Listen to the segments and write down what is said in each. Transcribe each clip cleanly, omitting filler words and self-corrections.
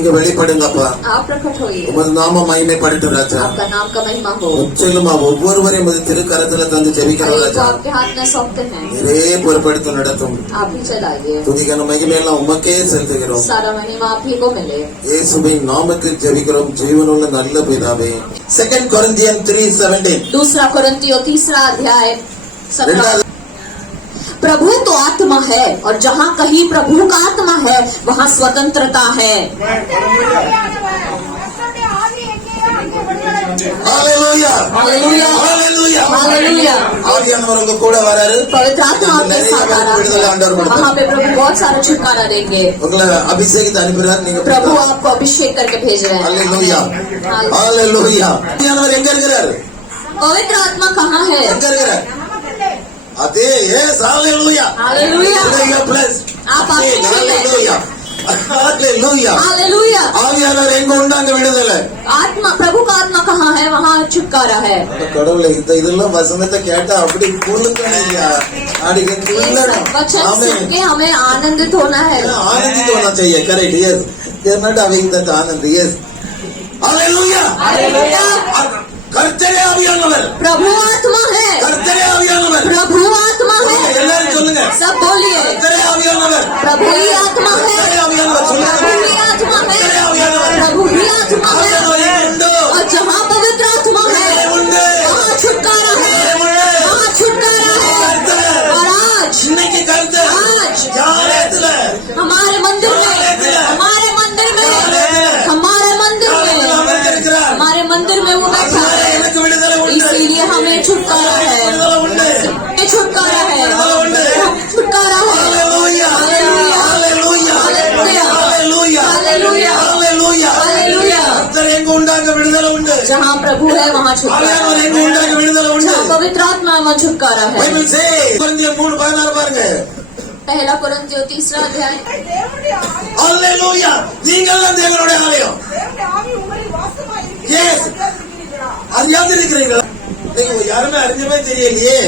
நீங்க வெளிப்படுங்கப்பா. आप प्रकट होइए, உமது நாம மகிமைப்படட்டும் ராஜா. आपका नाम का महिमा हो। முற்றிலுமா ஒவ்வொருவரையும் உமது திருக்கரத்துல தந்து ஜெபிக்கிறோம் को ராஜா. आपके हाथ में सौंपते हैं, நீரே பொறுப்படுத்தி நடத்தும். आप ही चलाइए। துதிகன மகிமையெல்லாம் உமக்கே செலுத்துகிறோம். सारा महिमा आप ही को मिले। இயேசுவின் நாமத்தில் ஜெபிக்கிறோம் ஜீவனுள்ள நல்ல பிதாவே. 2 Corinthians 3:17. दूसरा कोरिन्थियों 3 अध्याय 17। प्रभु तो आत्मा है और जहाँ कहीं प्रभु का आत्मा है वहाँ स्वतंत्रता है। Hallelujah hallelujah hallelujah hallelujah. ஆவியானவர் உங்க கூட வராரு. पवित्र आत्मा आपके साथ आ रहा है। वहाँ पे प्रभु बहुत सारा छुटकारा देंगे। உங்களை அபிஷேகத்தை அனுப்புறார். நீங்க प्रभु आपको अभिषेक करके भेज रहे हैं। Hallelujah hallelujah. ஆவியானவர் எங்க இருக்கிறார்? पवित्र आत्मा कहाँ है? எங்க இருக்கிறார்? அதே எஸ் हालेलुया हालेलुया। प्लस आप आपके हालेलुया हालेलुया हालेलुया। ஆவியானவர் எங்க உண்டு அங்க விடுதலை. आत्मा प्रभु का आत्मा कहाँ है वहाँ छुटकारा है। கடவுளே இதெல்லாம் வசனத்தை கேட்டா அப்படி கூலுங்கயா அடிக்க துள்ளணும். वचन ஆமென். सुन के हमें आनंदित होना है। आनंदित होना चाहिए. Correct yes. They are not having that आनंद. Yes hallelujah hallelujah. கர்த்தரே ஆவியானவர். प्रभु आत्मा है। கர்த்தரே ஆவியானவர். प्रभु आत्मा है। எல்லாரும் சொல்லுங்க. सब बोलिए கர்த்தரே ஆவியானவர். प्रभु ही आत्मा है। கர்த்தரே ஆவியானவர் சொல்லுங்க. प्रभु ही आत्मा है। கர்த்தரே ஆவியானவர். प्रभु ही आत्मा है। ஆவியானவர் உண்டு. और जहाँ पवित्र आत्मा है உண்டு. वहाँ छुटकारा है, वहाँ छुटकारा है। और आज இன்னைக்கு கர்த்தர் आज யாரேத்துல हमारे मंदिर में हमारे मंदिर में हमारे मंदिर में அமர்ந்திருக்கிறார். हमारे मंदिर में वो बैठा है। எனக்கு விடுதலை உண்டு. इसीलिए हमें छुटकारा है, விடுதலை உண்டு. हमें छुटकारा है, छुटकारा है। Hallelujah hallelujah hallelujah hallelujah hallelujah hallelujah hallelujah. Hallelujah. கர்த்தர் எங்க உண்டு அங்க விடுதலை உண்டு. जहाँ प्रभु है वहाँ छुटकारा ஆவியானவர் है, எங்க உண்டு அங்க விடுதலை உண்டு. जहाँ पवित्र आत्मा है वहाँ छुटकारा है। பைபிள் சே கொரிந்தியர் 3:16 பாருங்க. पहला कोरिन्थियों 3 अध्याय। ஹalleluya. நீங்கள் தான் தேவனுடைய ஆலயம். எஸ் அறியாத இருக்கிறீங்களா? நீங்க யாருமே அறிஞ்சவே தெரியலையே.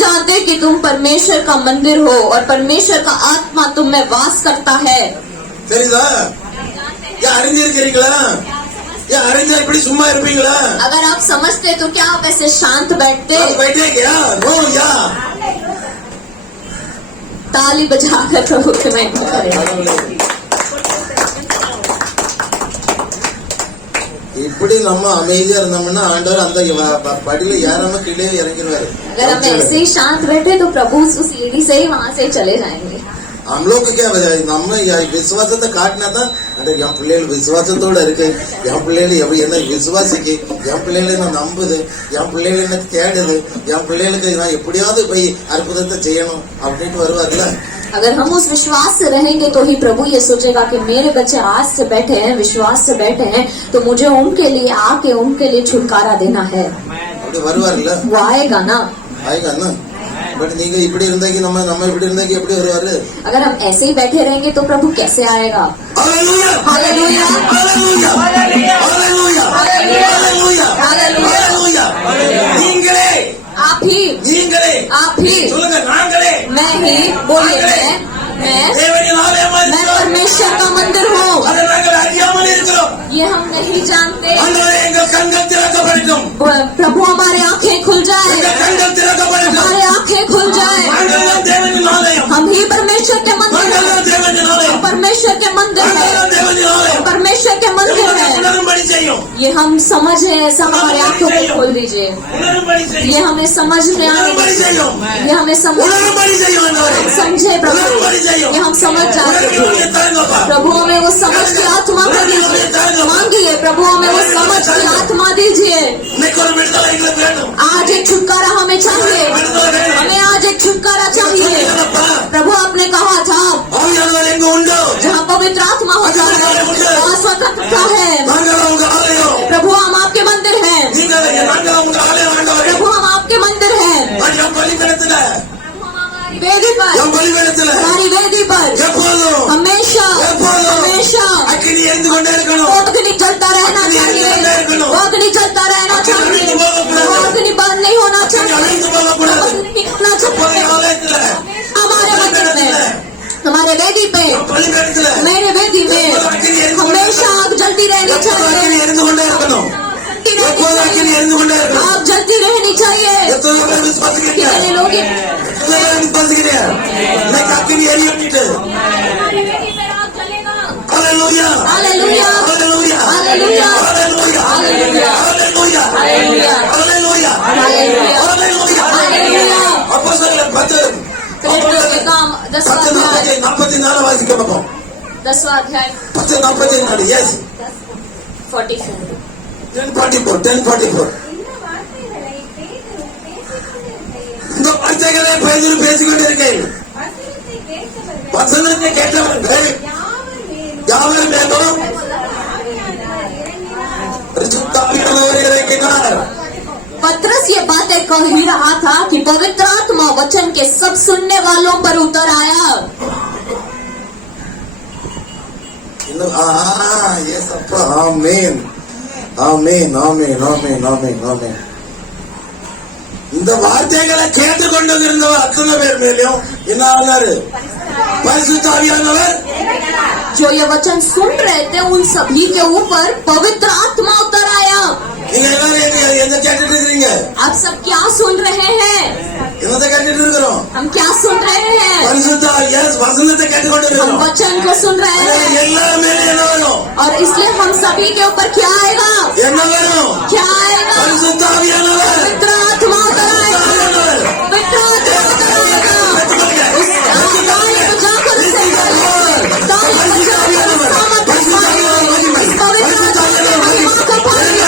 जानते कि तुम परमेश्वर का मंदिर हो और परमेश्वर का आत्मा तुम में वास करता है। தெரியுதா? யா அறிஞ்சிருக்கிறீங்களா? யா அறிஞ்சா இப்படி சும்மா இருப்பீங்களா? अगर आप समझते तो क्या आप ऐसे शांत बैठते? आप बैठे क्या? नो या ताली बजाकर प्रभु के महिमा करें। இப்படி நம்ம அமைதியா இருந்தோம்னா ஆண்டவர் அந்த படியில ஏறாம கீழே இறங்கிடுவாரு. अगर हम ऐसे ही शांत बैठे तो प्रभु उस सीढ़ी से ही वहाँ से चले जाएंगे। हम लोग क्या நம்ம விசுவாசத்தை காட்டினா தான் என் பிள்ளைகள் விசுவாசத்தோட இருக்கு, என் பிள்ளைகள் என்ன விசுவாசிக்கு, என் பிள்ளைகளை நான் நம்புது, என் பிள்ளைகள் என்ன தேடுது, என் பிள்ளைகளுக்கு நான் எப்படியாவது போய் அற்புதத்தை செய்யணும் அப்படின்ட்டு வருவார்ல. अगर हम उस विश्वास से रहेंगे तो ही प्रभु ये सोचेगा कि मेरे बच्चे आज से बैठे हैं, विश्वास से बैठे हैं, तो मुझे उनके लिए आके उनके लिए छुटकारा देना है। அப்படி வருவார்ல. वो आएगा ना? ஆயிगा ना. பட் நீங்க இப்படி இருந்தாக்கி நம்ம இப்படி இருந்தாக்கி எப்படி வருவாரு? अगर हम ऐसे ही बैठे रहेंगे तो प्रभु कैसे आएगा? Hallelujah hallelujah hallelujah hallelujah hallelujah hallelujah. நீங்களே आप ही சொல்லுங்க. நாங்களே मैं ही बोलिए मैं தேவனின் ஆலயமாய் मैं परमेश्वर का मंदिर हूँ। அதை நாங்கள் அறியாமல் இருக்கிறோம். ये हम नहीं जानते। ஆண்டவரே எங்கள் கண்கள் திறக்கப்படட்டும். प्रभु हमारे आंखें खुल जाए, எங்கள் கண்கள் திறக்கப்படட்டும். हमारे आंखें खुल जाए। நாங்கள் தான் தேவனின் ஆலயம். हम ही परमेश्वर के मंदिर நாங்கள் தான் हैं, தேவனின் ஆலயம். परमेश्वर के मंदिर நாங்கள் है, தான் தேவனின் ஆலயம். परमेश्वर के मंदिर है। உணரும்படி செய்யும். ये हम समझे, ऐसा हमारे आंखों को खोल दीजिए। உணரும்படி செய்யும். ये हमें समझ में आने உணரும்படி செய்யும். ये हमें समझ உணரும்படி செய்யும். ஆண்டவரே समझे प्रभु, உணரும்படி செய்யும். ये हम समझ जाते உணரும்படி हैं। தாங்கப்பா. प्रभु हमें वो समझ की आत्मा को दीजिए, मांगिए प्रभु हमें वो समझ की आत्मा दीजिए। இன்னைக்கு ஒரு விடுதலை எங்களுக்கு வேணும். आज एक छुटकारा हमें चाहिए, हमें आज एक छुटकारा चाहिए। प्रभु आपने कहा था ஆவியானவர் எங்க உண்டு जहाँ पवित्र आत्मा होता है वहाँ स्वतंत्रता है। நாங்கள் உங்க ஆலயம். प्रभु हम आपके मंदिर हैं, நாங்கள் உங்க ஆலயம். ஆண்டவரே प्रभु हम आपके मंदिर हैं। என் பலிபீடத்துல वेदी पर, என் பலிபீடத்துல हमारी वेदी पर எப்போதும் हमेशा हमेशा அக்கினி எரிந்து கொண்டே இருக்கணும். अग्नि जलता रहना चाहिए, अग्नि जलता रहना चाहिए, अग्नि बंद नहीं होना चाहिए, அழிந்து போகக்கூடாது. नहीं होना உங்களுடைய चाहिए। ஆலயத்துல हमारे मंदिर में, हमारे वेदी पे, பலிபீடத்துல मेरे वेदी में அக்கினி जलती रहनी எப்போதும் चाहिए, அக்கினி எரிந்து கொண்டே இருக்கணும். जलती रहनी எப்போதும் அக்கினி चाहिए, எரிந்து கொண்டே இருக்கணும். आप जलती रहनी चाहिए। எத்தனை பேர் விசுவாசிக்கிறீங்க? कितने लोग எத்தனை பேர் விசுவாசிக்கிறீங்க? இன்னைக்கு அக்கினி எரியவிட்டு ஹalleluya हालेलुया, ஹalleluya हालेलुया, ஹalleluya हालेलुया, ஹalleluya हालेलुया, ஹalleluya हालेलुया, ஹalleluya हालेलुया। அப்போஸ்தலர் 10 प्रेरितों के काम 10वां अध्याय 44 வாசிக்க பார்ப்போம். 10वां अध्याय 10:44 yes 44। 10:44 இந்த வார்த்தைகளை பேதுரு பேசிக் கொண்டிருக்கையில் வசனத்தை கேட்டவர்கள் யாவர் மேலும் பரிசுத்த ஆவியானவர் இறங்கினார். पत्रस ये बातें कह ही रहा था कि पवित्र आत्मा वचन के सब सुनने वालों पर उतर आया। yes அப்பா ஆமென் ஆமென் ஆமென் ஆமென் ஆமென் ஆமென். இந்த வார்த்தைகளை கேட்டுக்கொண்டு இருந்தவர் அத்தனை பேர் மேலும் என்ன ஆனாரு? பரிசுத்த ஆவியானவர். जो ये वचन सुन रहे थे उन सभी के ऊपर पवित्र आत्मा उतर आया। நீங்க எல்லாரும் எந்த கேட்டுட்டு இருக்கீங்க? आप सब क्या सुन रहे हैं? என்னத்தை கேட்டுட்டு இருக்கிறோம்? हम क्या सुन रहे हैं? பரிசுத்த எஸ் வசனத்தை கேட்டுக்கொண்டு हम இருக்கிறோம். वचन को सुन रहे हैं எல்லாமே என்ன வரும்? और इसलिए हम सभी के ऊपर क्या आएगा? என்ன வரும்? क्या आएगा? பரிசுத்த ஆவியானவர். पवित्र आत्मा उतर आएगा। पवित्र आत्मा उतर आएगा। उस ताली बजाकर उसे ताली बजाकर सामर्थ पाएंगे। इस पवित्र आत्मा को पाएंगे।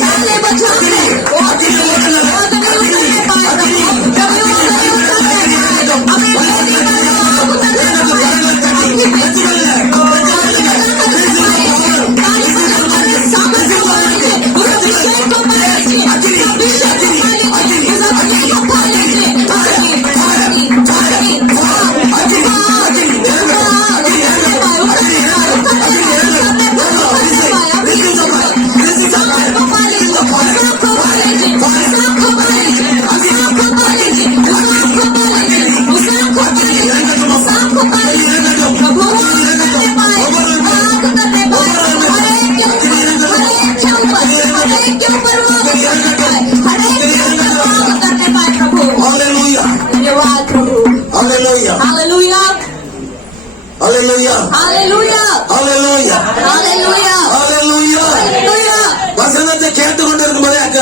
ताली बजाकर वो अग्नि उतरने पाएगा। Hallelujah. Hallelujah. Hallelujah. Hallelujah. Hallelujah. Hallelujah. Hallelujah. Hallelujah. Hallelujah. வசனத்தை கேட்டுக்கொண்டு இருக்கும்போதே அங்க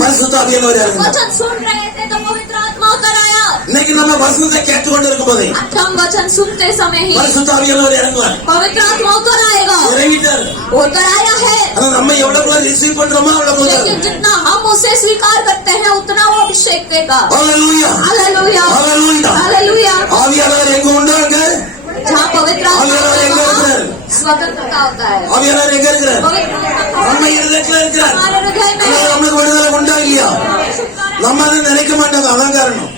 பரிசுத்த ஆவியானவர் இறங்கினார். वचन सुन रहे थे तो पवित्र आत्मा उतर आया। இன்னைக்கு நம்ம வசனத்தை கேட்டுக்கொண்டு இருக்கும்போதே आज हम वचन सुनते समय ही பரிசுத்த ஆவியானவர் இறங்குவார். पवित्र आत्मा उतर आएगा। இறங்கிட்டார். उतर आया है। ஆனா நம்ம எவ்வளவு ரிசீவ் பண்றோமோ அவ்வளவு लेकिन जितना हम उसे स्वीकार करते हैं उतना वो अभिषेक देगा। Hallelujah. हालेलुया। Hallelujah. हालेलुया। ஆவியானவர் எங்க உண்டாங்க? जहाँ पवित्र आत्मा ஆவியானவர் எங்க இருக்கிறார்? स्वतंत्रता होता है। ஆவியானவர் எங்க இருக்கிறார்? पवित्र आत्मा நம்ம இருதயத்துல இருக்கிறார். हमारे हृदय में அதனால நமக்கு விடுதலை உண்டா இல்லையா? நம்ம அதை நினைக்க மாட்டோம். அதான் காரணம்.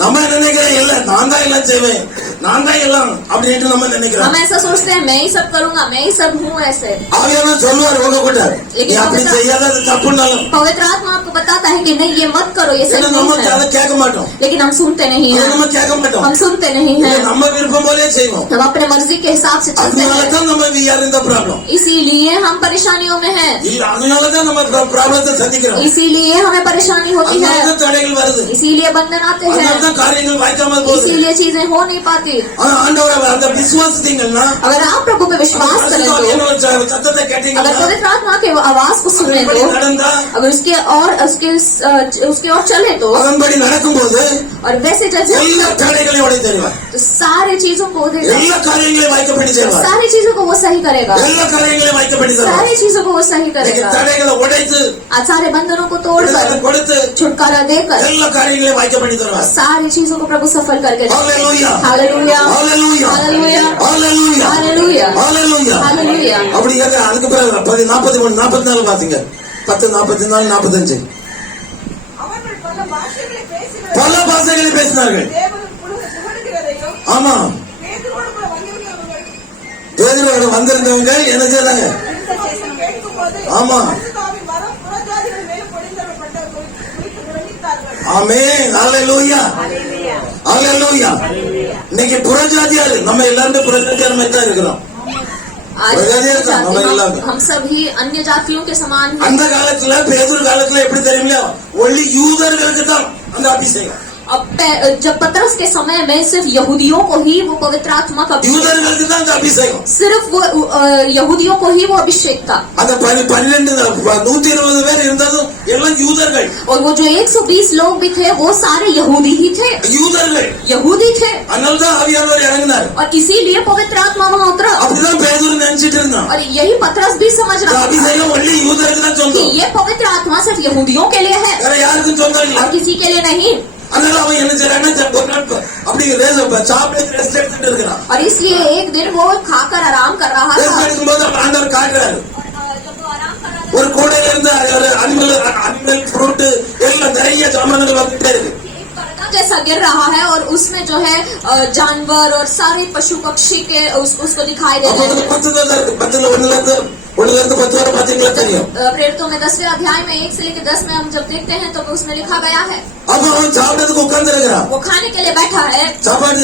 நம்ம நினைக்கிறேன் இல்ல நான் தான் எல்லாம் செய்வேன், நான் தான் எல்லாம் அப்படின்ட்டு நம்ம நினைக்கிறோம். हम ऐसा सोचते हैं मैं ही सब करूंगा, मैं ही सब हूँ ऐसे। ஆவியானவர் சொல்லுவார் உங்க கூட நீ அப்படி செய்யாத அது தப்புனாலும் पवित्र आत्मा आपको बताता है कि नहीं ये मत करो, ये सही நம்ம नहीं है। அதை கேட்க மாட்டோம். लेकिन हम सुनते नहीं அதை हैं। நம்ம கேட்க மாட்டோம். हम सुनते नहीं हैं। நம்ம விருப்பம் போலே செய்வோம். हम अपने मर्जी के हिसाब से चलते அதனால हैं। தான் நம்ம we are in the problem. इसीलिए हम परेशानियों में हैं। இல்ல அதனால தான் நம்ம ப்ராப்ளத்தை சந்திக்கிறோம். इसीलिए हमें परेशानी होती அதனால है। தான் தடைகள் வருது. इसीलिए बंधन आते அதனால हैं। தான் காரியங்கள் வாய்க்காமல் போகுது. इसीलिए चीजें हो नहीं पाती। ஆனா ஆண்டவர் அந்த விசுவாசித்தீங்கன்னா अगर आप प्रभु पे विश्वास करें तो, சத்தத்தை अगर கேட்டீங்கன்னா पवित्र आत्मा के आवाज को सुने அதன்படி तो, நடந்தா अगर उसके और चले तो, அதன்படி நடக்கும்போது और वैसे जैसे எல்லா தடைகளையும் உடைத்து தருவார். तो सारे चीजों को वो देगा। எல்லா காரியங்களையும் வாய்க்கப்படி செய்வார். सारी चीजों को वो सही करेगा। எல்லா காரியங்களையும் வாய்க்கப்படி செய்வார். सारी चीजों को वो सही இன்னைக்கு करेगा। தடைகளை உடைத்து आज सारे बंधनों को விடுதலை तोड़कर கொடுத்து छुटकारा देकर எல்லா காரியங்களையும் வாய்க்கப்படி தருவார். सारी चीजों को प्रभु सफल करके Hallelujah. Hallelujah, Hallelujah. Hallelujah, Hallelujah. Hallelujah, Hallelujah. Hallelujah. அப்படி கேட்க அதுக்கு பிறகு 43 44 பாத்தீங்க 10 44 45 அவர்கள் பல பாஷைகளை பல பாஷைகளை பேசினார்கள். தேவன் புகழுகிறதையும் ஆமா பேதுருவோடு கூட வந்திருந்தவர்கள் பேதுருவோட வந்திருந்தவங்க என்ன செய்தாங்க? கேட்கும்போது ஆமா பரிசுத்தாவின் வரம் புறஜாதிகள் மேல் பொழிந்தருளப்பட்ட குறித்து பிரமித்தார்கள். ஆமென். ஹalleluya. ஹalleluya. இன்னைக்கு புறஜாதியார் நம்ம எல்லாருமே புறஜாதியார் மாதிரி தான் இருக்கிறோம். आज प्रजातियां का हमारे इलाके। हम सभी अन्य जातियों के समान हैं। அந்த காலத்துல பேதுரு காலத்துல எப்படி தெரியுங்களா, ஒன்லி யூதர்களுக்கு தான் அந்த அபிஷேகம். अब जब पतरस के समय में सिर्फ यहूदियों को ही वो पवित्र आत्मा का अभिषेक, யூதர்களுக்கு தான் அந்த அபிஷேகம். सिर्फ वो यहूदियों को ही वो अभिषेक था। அந்த 120 பேர் இருந்ததும் எல்லாம் யூதர்கள். और वो जो 120 लोग भी थे वो सारे यहूदी ही थे, யூதர்கள். यहूदी थे। அதனால தான் ஆவியானவர் இறங்கினார். और इसीलिए पवित्र आत्मा वहाँ उतरा। அப்படிதான் பேதுரு நினைச்சிட்டு இருந்தான். और यही पतरस भी समझ रहा था அபிஷேகம் ஒன்லி யூதர்களுக்கு தான் कि சொந்தம், ये पवित्र आत्मा सिर्फ यहूदियों के लिए है வேற யாருக்கும் சொந்தம் இல்ல. और किसी के लिए नहीं। அதனால அவன் என்ன செய்யறான்னா, ஒரு நாள் அப்படி சாப்பிட்டு ரெஸ்ட் எடுத்துட்டு இருக்கிறான். और इसलिए एक दिन वो खाकर आराम कर रहा ரெஸ்ட் था। எடுக்கும்போது ஆண்டவர் காட்டுறாரு, जब वो आराम कर रहा ஒரு கூடையில இருந்து அனிமல் ஃப்ரூட் எல்லாம் நிறைய சாமான்கள் வந்துட்டே இருக்கு. एक पर्दा जैसा गिर रहा है और उसमें जो है जानवर और सारे पशु पक्षी के उसको दिखाई दे அப்ப रहे அதுல हैं। 10 தான் இருக்கு. 10ல 1 वरे பாத்தீங்களா தெரியும். प्रेरितों में 10वें अध्याय में 1 से लेकर 10 में हम जब देखते हैं तो उसमें लिखा गया है அப்ப அவன் சாப்பிட்டதுக்கு உட்கார்ந்து இருக்கிறான். वो खाने के लिए बैठा है, சாப்பாடு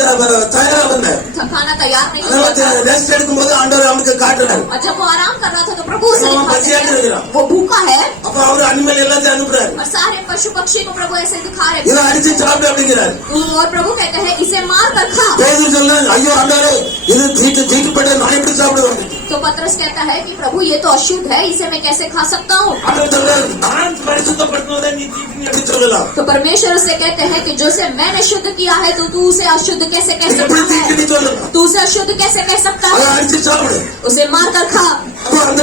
தயாரா பண்ண. खाना तैयार नहीं அதனால हुआ था। ரெஸ்ட் எடுக்கும்போது ஆண்டவர் அவனுக்கு காட்டுறாரு. और जब वो आराम कर रहा था तो प्रभु उसे அவன் दिखाते பசியாட்டு हैं இருக்கிறான். वो भूखा है அப்ப அவர் அனிமல் எல்லாத்தையும் அனுப்புறாரு, और सारे पशु पक्षी को प्रभु ऐसे दिखा रहे இதை அடிச்சு சாப்பிடு அப்படிங்கிறாரு. और प्रभु कहते हैं इसे मार कर खा। பேதுரு சொல்றான், ஐயோ ஆண்டவரே இது தீட்டுப்பட்ட நான் எப்படி சாப்பிடுவேன். तो पतरस कहता है कि प्रभु ये तो अशुद्ध है, इसे मैं कैसे खा सकता हूँ। ஆண்டவர் சொல்றாரு, நான் பரிசுத்தப்படுத்துவதை நீ தீட்டுன்னு எப்படி சொல்லலாம். तो परमेश्वर उसे कहते हैं कि जो से मैंने शुद्ध किया है तो तू उसे अशुद्ध कैसे कह எப்படி सकता है, தீட்டுன்னு சொல்லலாம். तू उसे अशुद्ध कैसे कह सकता அதை है, அடிச்சு சாப்பிடு. उसे मार कर खा। அப்ப அந்த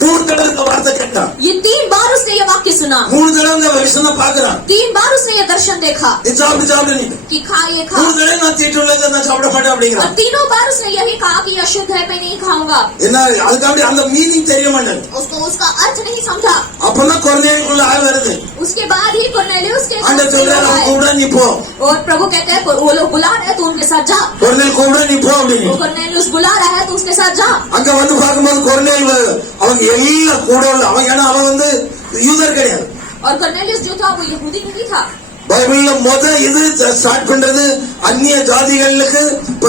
3 தடவை இந்த வார்த்தை கேட்டான். ये 3 बार उसने ये वाक्य सुना, 3 தடவை இந்த விஷயம் பாக்குறான். 3 बार उसने ये दर्शन देखा நீ சாப்பிடு நீ. कि खा ये खा। 3 தடவை நான் தீட்டுள்ளதை நான் சாப்பிட மாட்டேன் और அப்படிங்கிறான். 3 बार उसने यही कहा कि ये अशुद्ध है, मैं नहीं खाऊंगा। என்ன அதுக்காண்டி அந்த மீனிங் தெரிய மாட்டேன். उसको उसका अर्थ नहीं समझा। அப்பதான் கொர்நேலியுக்குள்ள ஆள் வருது. उसके बाद ही कुरनेलियुस के ஆண்டவர் சொல்றாரு, அவன் கூப்பிட நீ போ. और प्रभु कहते हैं वो लोग बुला रहे हैं तो उनके साथ जा। கொர்நேல் கூப்பிட நீ போ அப்படின்னு. वो कुरनेलियुस बुला रहा है तो उसके साथ जा। அங்க வந்து பார்க்கும்போது கொர்நேல் அவங்க எல்லாம் கூட உள்ள அவன், ஏன்னா அவன் வந்து யூதர் கிடையாது. और कुरनेलियुस जो था वो यहूदी नहीं था। பைபிள்ல இது ஸ்டார்ட் பண்றது அந்நிய ஜாதிகளுக்கு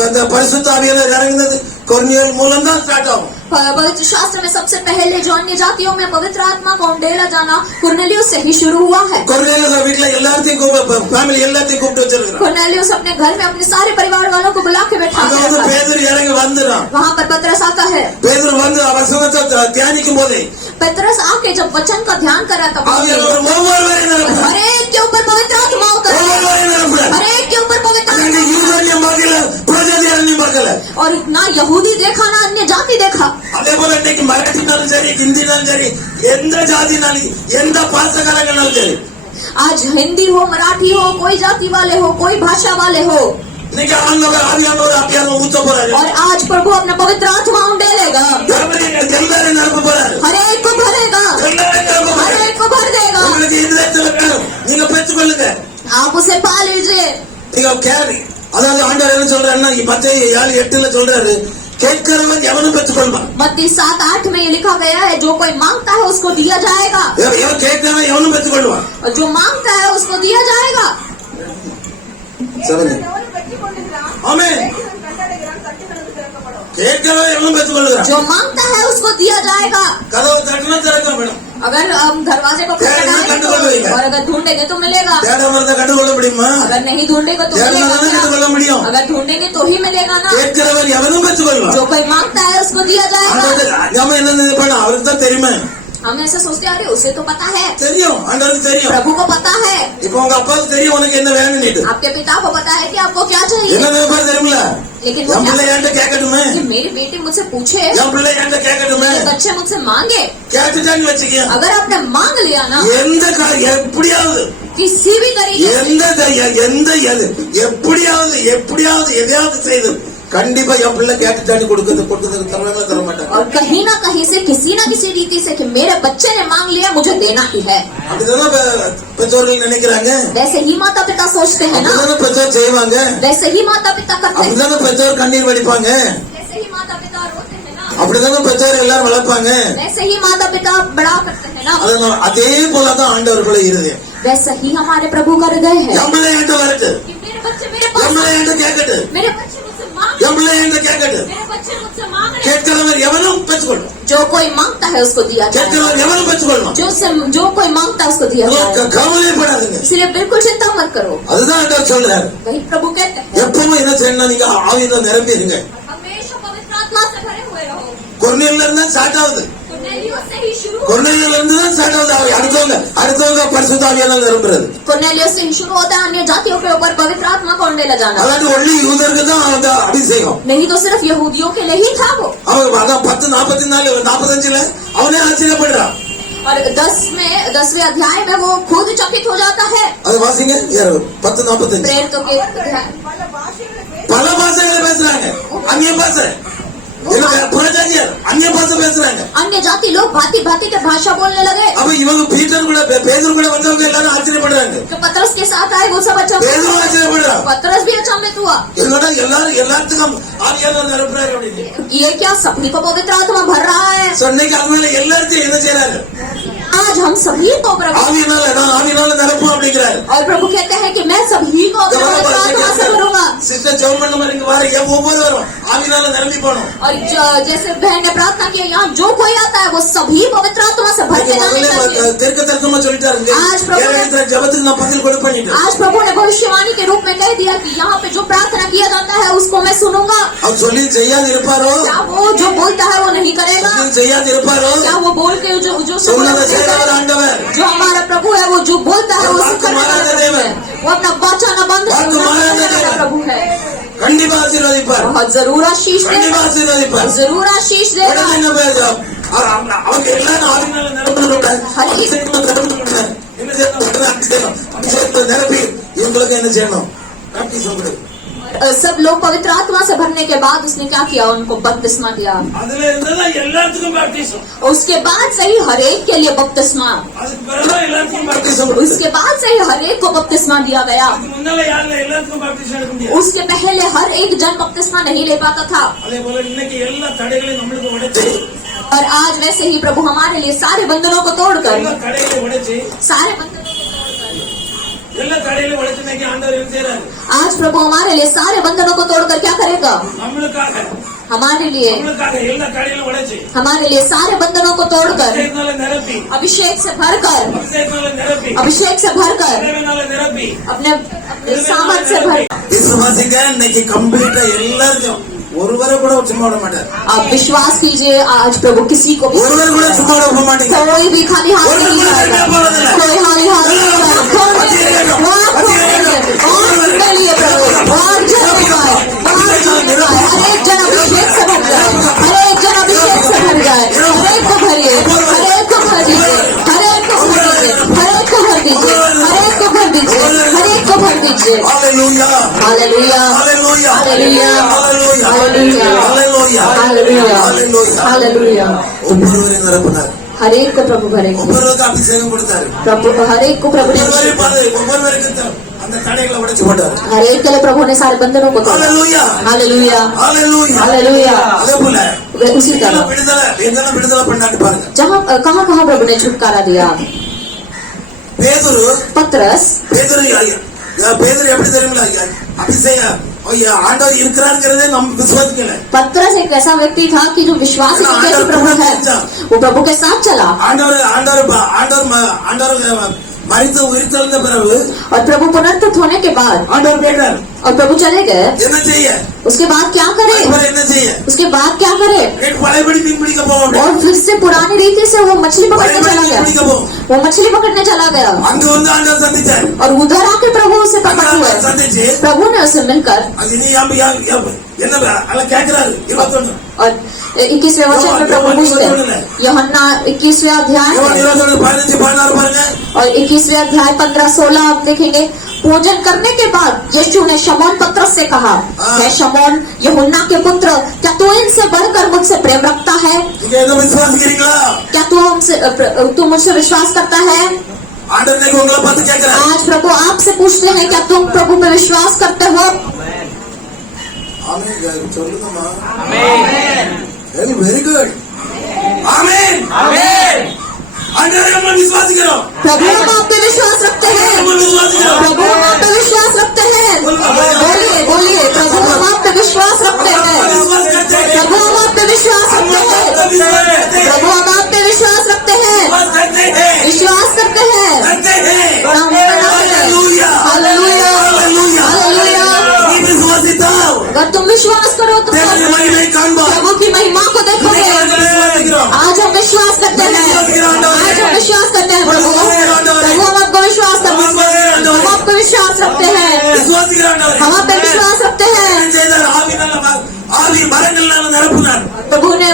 இந்த பரிசுத்த ஆவியானவர் இறங்குனது கொர்நேல் மூலம் தான் ஸ்டார்ட் ஆகும். पवित्र शास्त्र में सबसे पहले जो अन्य जातियों में पवित्र आत्मा को उंडेला जाना कुरनेलियुस से ही शुरू हुआ है। கொர்நேல் வீட்டுல எல்லாத்தையும் ஃபேமிலி எல்லாத்தையும் கூப்பிட்டு வச்சிருக்கான். कुरनेलियुस अपने घर में अपने सारे परिवार वालों को बुला के बैठा அங்க வந்து பேதுரு இறங்கி வந்துறான். वहाँ पर पतरस आता है। பேதுரு வந்து வசனத்தை தியானிக்கும் போதே पतरस आके जब वचन का ध्यान करा तब ஆவியானவர் ஒவ்வொருவரையும் நிரப்புறார். हर एक के ऊपर पवित्र आत्मा उतर ஒவ்வொருவரையும் நிரப்புறார். हर एक के ऊपर पवित्र அங்க आत्मा। யூதரையும் பார்க்கல, புறஜாதியாரையும் பார்க்கல. और ना यहूदी देखा ना अन्य जाति देखा। அதே போல இன்னைக்கு மராட்டினாலும் சரி, ஹிந்தினாலும் சரி, எந்த ஜாதினாலும் எந்த பாசக்காரங்கனாலும் சரி, आज हिंदी हो, मराठी हो, कोई जाति वाले हो, कोई भाषा वाले हो, இன்னைக்கு ஆவியானவர் ஊத்த போறாரு. और आज प्रभु अपना पवित्र आत्मा उंडेलेगा, எல்லாரும் நிரப்ப போறாரு. हर एक को भरेगा, எல்லாரும் நிரப்ப हर போறாரு. एक को भर देगा। உங்களுக்கு இதயத்துல வேணும், நீங்க பெற்றுக்கொள்ளுங்க. आप उसे पा लीजिए। நீங்க கேள்வி, அதாவது ஆண்டவர் என்ன சொல்றாருன்னா, மத்தேயு 7:8 சொல்றாரு, கேட்கிறவன் எவனும் பெற்றுக்கொள்வான். मत्ती 7:8 में ये लिखा गया है, जो कोई मांगता है उसको दिया जाएगा, எவன் கேட்கிறவன் எவனும் பெற்றுக்கொள்வான். और जो मांगता है उसको दिया जाएगा। சொல்லுங்க. ఎవరు పెట్టుకుంటున్నాం ஆமென். కట్టడగిరం కట్టినది తిరగబడవు. கேட்கிறவன் எவனும் பெற்றுக்கொள்கிறான். जो मांगता है उसको दिया जाएगा। கதவு தட்டினா திறக்க வேணும். अगर हम दरवाजे को खटखटाएंगे तो, और अगर ढूंढेंगे तो मिलेगा, தேடாம இருந்தா கண்டுகொள்ள முடியுமா? अगर नहीं ढूंढेगा तो தேடாம मिलेगा இருந்தா क्या? கண்டுகொள்ள முடியும். अगर ढूंढेंगे तो ही मिलेगा ना। கேட்கிறவன் எவனும் பெற்றுக்கொள்வான். जो कोई मांगता है उसको दिया जाएगा। நம்ம என்ன நினைப்போம், அவருக்கு தான் தெரியுமே. हम ऐसा सोचते अरे उसे तो पता है, தெரியும், ஆண்டவருக்கு தெரியும். प्रभु को पता है, இப்போ உங்க அப்பாவுக்கு தெரியும் உனக்கு என்ன வேணும்னு. आपके पिता को पता है कि आपको क्या என்ன चाहिए। நினைப்பாரு தெரியுமில்ல? लेकिन वो என் क्या- பிள்ளை என்கிட்ட கேட்கட்டுமே, कि मेरी बेटी मुझसे पूछे, என் பிள்ளை என்கிட்ட கேட்கட்டுமே, मेरे बच्चे मुझसे मांगे, கேட்டுட்டான்னு வச்சுக்க, अगर आपने मांग लिया ना எந்த எப்படியாவது किसी भी तरीके से, எப்படியாவது எதையாவது செய்து கண்டிப்பா என் பிள்ளை கேட்டுட்டான்னு கொடுக்கறதுக்கு தமிழக தர மாட்டாங்க. और कहीं ना कहीं से किसी ना किसी रीति से कि मेरे बच्चे ने मांग लिया मुझे देना ही है। அப்படிதானே பெற்றோர்கள் நினைக்கிறாங்க, वैसे ही माता पिता सोचते हैं ना, அப்படிதானே பெற்றோர் செய்வாங்க, वैसे ही माता पिता करते हैं, அப்படிதானே பெற்றோர் கண்ணீர் வடிப்பாங்க, वैसे ही माता पिता रोते हैं ना, அப்படிதானே பெற்றோர் எல்லாரும் வளர்ப்பாங்க. वैसे ही माता पिता बड़ा करते हैं ना। அதனால அதே போலதான் ஆண்டவர்களுடைய இருதயம். वैसे ही हमारे प्रभु का हृदय है என் பிள்ளை என்கிட்ட வரட்டு, कि मेरे बच्चे मेरे पास என் பிள்ளை என்கிட்ட கேட்கட்டு मेरे बच्चे मुझसे मांग என் பிள்ளை என்கிட்ட கேட்கட்டு मेरे बच्चे मुझसे मांग रहे हैं। கேட்கிறவர் எவனும் பெற்றுக்கொள்ளும் जो कोई मांगता है उसको दिया जाएगा। கேட்கிறவர் எவனும் பெற்றுக்கொள்ளும் जो कोई मांगता है उसको दिया जाएगा। கவலைப்படாதுங்க इसलिए बिल्कुल चिंता मत करो। அதுதான் ஆண்டவர் சொல்றாரு वही प्रभु कहते हैं எப்பவும் என்ன செய்யணும் நீங்க ஆவியில நிரம்பி இருங்க हमेशा पवित्र आत्मा से भरे हुए रहो। கொர்நேலியில இருந்தா ஸ்டார்ட் ஆகுது कुरनेलियुस से ही शुरू கொர்நேலியில இருந்து தான் ஸ்டார்ட் ஆகுது அடுத்தவங்க பரிசுத்த ஆவியால நிரம்புறது कुरनेलियुस से ही शुरू होता है अन्य जातियों के ऊपर पवित्र आत्मा को उंडेला जाना। அதாவது ஒன்லி யூதருக்கு தான் அந்த அபிஷேகம் नहीं तो सिर्फ यहूदियों के लिए ही था वो। அவன் அதான் 10:44-45 அவனே ஆச்சரியப்படுறான்। और 10वें अध्याय में वो खुद चकित हो जाता है। அது வாசிங்க 10:45 प्रेरितों के अध्याय பல பாஷைகளை பேசுறாங்க அந்நிய பாஷை புறஜாதியர் அந்நிய பாஷை பேசுறாங்க अन्य जाति लोग भांति भांति के भाषा बोलने लगे। அப்ப இவங்க பீட்டர் கூட பேதுரு கூட வந்தவங்க எல்லாரும் ஆச்சரியப்படுறாங்க। तो पतरस के साथ आए वो सब अच्छा பேதுரு ஆச்சரியப்படுறான்। पतरस भी अचंभित हुआ। என்னடா எல்லாத்துக்கும் ஆவியால நிரப்புறாரு அப்படின்னு। ये क्या सभी को पवित्र आत्मा भर रहा है? சொன்னைக்கு அதுல எல்லாத்தையும் என்ன செய்யறாரு आज हम सभी को ஆவியால நிரப்பு அப்படிங்கிறாரு। और प्रभु कहते हैं कि मैं सभी को अपने पवित्र आत्मा से भरूंगा। சிஸ்டர் ஜெபம் பண்ண மாதிரி இங்க வார ஒவ்வொரு வரும் ஆவியால நிரம்பி போணும்। और जैसे बहन ने प्रार्थना की यहाँ जो कोई आता है वो सभी पवित्र आत्मा से भर के जाने चाहिए। தெற்கு தரிசனமா சொல்லிட்டாருங்க ஜெபத்துக்கு நான் பதில் கொடுப்பேன்। आज प्रभु ने भविष्यवाणी के रूप में कह दिया कि यहाँ पे जो प्रार्थना किया जाता है उसको मैं सुनूंगा। அவர் சொல்லி செய்யாது இருப்பாரோ क्या वो जो बोलता है वो नहीं करेगा? செய்யாது இருப்பாரோ क्या वो बोल के जो சொன்னதை செய்றவர் ஆண்டவர்। जो हमारा प्रभु है वो जो बोलता है वो करने वाला प्रभु है। वो अपना वचन बंद करने वाला प्रभु है। கண்டிப்பா ஆசீர்வதிப்பார்। बहुत जरूर आशीष கண்டிப்பா देगा। ஆசீர்வதிப்பார்। जरूर आशीष देगा। என்ன பேசுறா அவங்க எல்லாரும் ஆவியால நிரம்புறவங்க என்ன செய்யணும் அபிஷேகத்தை நிரப்பி இவங்களுக்கு என்ன செய்யணும் பேப்டிசம் கொடு। सब लोग पवित्र आत्मा से भरने के बाद उसने क्या किया? उनको बपतिस्मा दिया। அதுல இருந்தெல்லாம் எல்லாத்துக்கும் பேப்டிசம் उसके बाद से ही हर एक के लिए बपतिस्मा। அதுக்கு பிறகு எல்லாத்துக்கும் பேப்டிசம் उसके बाद से ही हर एक को बपतिस्मा दिया गया। முன்னால யாரும் எல்லாத்துக்கும் பேப்டிசம் எடுக்க முடியாது। उसके पहले हर एक जन बपतिस्मा नहीं ले पाता था। அதே போல இன்னைக்கு எல்லா தடைகளையும் நம்மளுக்கு உடைச்சு और आज वैसे ही प्रभु हमारे लिए सारे बंधनों को तोड़कर எல்லா தடைகளையும் உடைச்சு सारे बंधनों को எல்லா தடைகளையும் உடைச்சு இன்னைக்கு ஆண்டவர் என்ன செய்றாரு? आज प्रभु हमारे लिए सारे बंधनों को तोड़कर क्या करेगा? நம்மளுக்காக हमारे लिए எல்லா தடைகளையும் उடைச்சு हमारे लिए सारे बंधनों को तोड़कर அபிஷேகத்தால நிரப்பி अभिषेक से भरकर அபிஷேகத்தால நிரப்பி निरपी अपने सामर्थ से भर। விசுவாசிங்க இன்னைக்கு கம்ப்ளீட்டா எல்லாருக்கும் ஒருவரை கூட சும்மா விட மாட்டார்। आप विश्वास कीजिए आज प्रभु किसी को भी ஒருவர் கூட சும்மா விட மாட்டீங்க। कोई भी खाली हाथ नहीं आएगा। कोई खाली हाथ नहीं आएगा। हर एक जन अभिषेक से भर जाए। हर एक जन अभिषेक से भर जाए। हर एक को भरिए। हर एक को भर दीजिए। हर एक को भर दीजिए। हर एक को भर दीजिए। हर एक को भर दीजिए। हर एक को भर दीजिए। Hallelujah hallelujah hallelujah hallelujah hallelujah hallelujah hallelujah hallelujah hallelujah hallelujah. ஒவ்வொருவரையும் நிரப்பினார்। हर एक को प्रभु भरेंगे। ஒவ்வொருவருக்கும் அபிஷேகம் கொடுத்தாரு। प्रभु हर एक को प्रभु ने ஒவ்வொருவருக்கும் அந்த தடைகளை உடைச்சு போட்டார்। हर एक के लिए प्रभु ने सारे बंधनों को तोड़ा। Hallelujah hallelujah hallelujah hallelujah. அதே போல उसी तरह இதெல்லாம் விடுதலை பண்ணான்னு பாருங்க। जहाँ कहाँ कहाँ प्रभु ने छुटकारा दिया। பேதுரு पतरस பேதுரு எப்படி தெரியுங்களா அபிஷேகம் ஆண்டவர் இருக்கிறாருங்கிறதே நம்ம விசுவாசிக்கல। पतरस एक ऐसा व्यक्ति था कि जो विश्वास ही किया कि प्रभु है वो प्रभु के साथ चला। ஆண்டவர் மரித்து உயிர்த்தெழுந்த பிறகு और प्रभु पुनरुत्थित होने के बाद ஆண்டவர் கேட்டார் और प्रभु चले गए। என்ன செய்ய? उसके बाद क्या करे? என்ன செய்ய? उसके बाद क्या करे? பழையபடி மீன் பிடிக்க போவோம்। और फिर से पुरानी रीति से वो मछली पकड़ने चला गया। वो मछली पकड़ने चला गया அங்க வந்து ஆண்டவர் சந்திச்சார்। और उधर आके प्रभु उसे पकड़ हुए। சந்திச்சு प्रभु ने उसे मिलकर என்ன அல்ல கேக்குறாரு 21 और 21वें वचन में प्रभु पूछते हैं यूहन्ना 21वें अध्याय 15-16 பாருங்க। और 21वें अध्याय 15-16 आप देखेंगे। भोजन करने के बाद यीशु ने शमौन पतरस से कहा, है शमौन यूहन्ना के पुत्र, क्या तू इनसे बढ़कर मुझसे प्रेम रखता है? क्या तू मुझसे विश्वास करता है? आज प्रभु आपसे पूछते हैं क्या तुम प्रभु में विश्वास करते हो? वेरी गुड आमीन आमीन। विश्वास करो प्रभु हम आप पे विश्वास रखते हैं। प्रभु हम आप पे विश्वास रखते हैं। बोलिए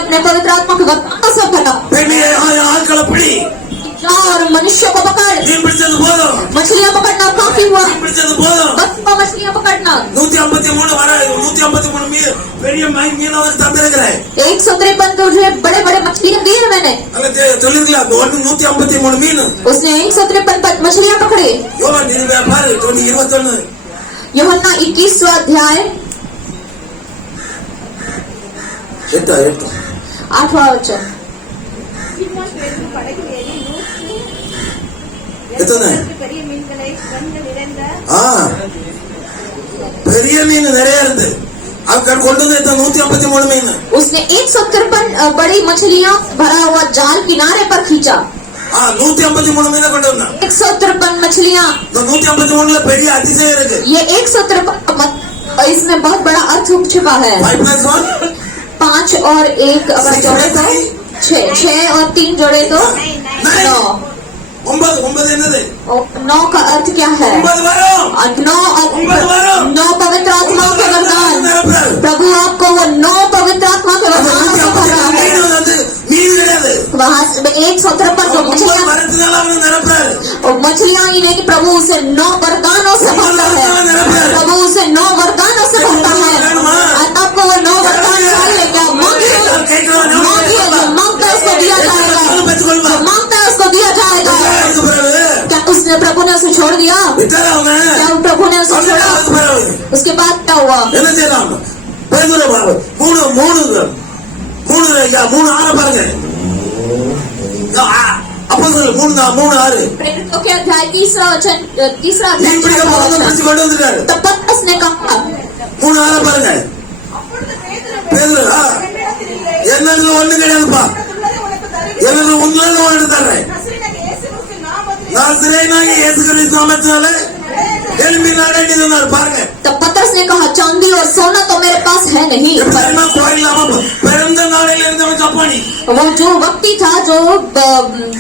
अपने पवित्र आत्मा के वरदानों से भरा। பெரிய ஆட்களை பிடி, जाओ और मनुष्य को पकड़। மீன் பிடிச்சது போதும், मछलियां पकड़ना काफी हुआ, மீன் பிடிச்சது போதும். बस मछलियां पकड़ना। 153 வர 153 மீன் பெரிய மீன் வந்து தந்திருக்கிறேன். 153 तुझे बड़े बड़े मछलियां दी है मैंने। அல்ல சொல்லிருக்கலாம், 153 மீன். उसने 153 मछलियां पकड़ी। யோவான் நீங்க பாரு 21 यूहन्ना 21वां अध्याय 8वां वचन। சீமோன் பேதுரு படகில் ஏறி 100 எத்தனை? பெரிய மீன்களை கண்டு நிறைந்த பெரிய மீன் நிறைய இருந்து அது கொண்டு வந்து 153 மீன். उसने 153 बड़ी मछलियां भरा हुआ जाल किनारे पर खींचा। 153 மீனை கொண்டு வந்தான். 153 मछलियां। 153 பெரிய அதிசயம் இருக்கு. ये 153 इसमें बहुत बड़ा अर्थ छुपा है। 5+1 5 और 1 अगर जोड़े तो 6 और 3 जोड़े तो 9। 9 என்னது? 9 का अर्थ क्या है? 9 வரும். 9 पवित्र आत्मा के वरदान। प्रभु आपको वो 9 पवित्र आत्मा के वरदान से भर रहा है। மீன் கிடையாது. वहाँ 153 जो मछलियां வரதுனால அவன் நிரப்புறாரு. और मछलियां ही नहीं, प्रभु उसे 9 वरदानों से भरता है। प्रभु उसे 9 वरदानों से भरता है। आपको वो 9 वरदान चाहिए क्या? मांगिए, मांगिए, जो मांगता है उसको दिया जाएगा, जो मांगता है उसको दिया जाएगा। क्या उसने प्रभु ने उसे छोड़ दिया? क्या प्रभु ने उसे छोड़ा? उसके बाद क्या हुआ? என்ன செய்யலாம்? பேதுரு பாரு 3 ஆற பாருங்க. அப்போஸ்தலர் 3:6 प्रेरितों के अध्याय 3 वचन 3 अध्याय மீன் பிடிக்க போறத பிடிச்சு கொண்டு வந்துட்டாரு. तब पतरस ने कहा 3 ஆற பாருங்க. அப்பொழுது பேதுரு என்னிடத்தில் இல்லை, என்னது ஒண்ணு கிடையாதுப்பா, உள்ளதை உனக்கு தருகிறேன். என்னது உண்மையான ஒன்று தர்றேன். நசரேயனாகிய இயேசு கிறிஸ்துவின் நாமத்தில் நாசரேயனாகிய இயேசு கிறிஸ்து நாமத்தினாலே எழும்பி நடந்து சொன்னார். பாருங்க, तब पतरस ने कहा चांदी और सोना तो मेरे पास है नहीं, எப்படின்னா கோயிலாம பிறந்த நாளில் இருந்தவன் ஜப்பானி, वो जो व्यक्ति था जो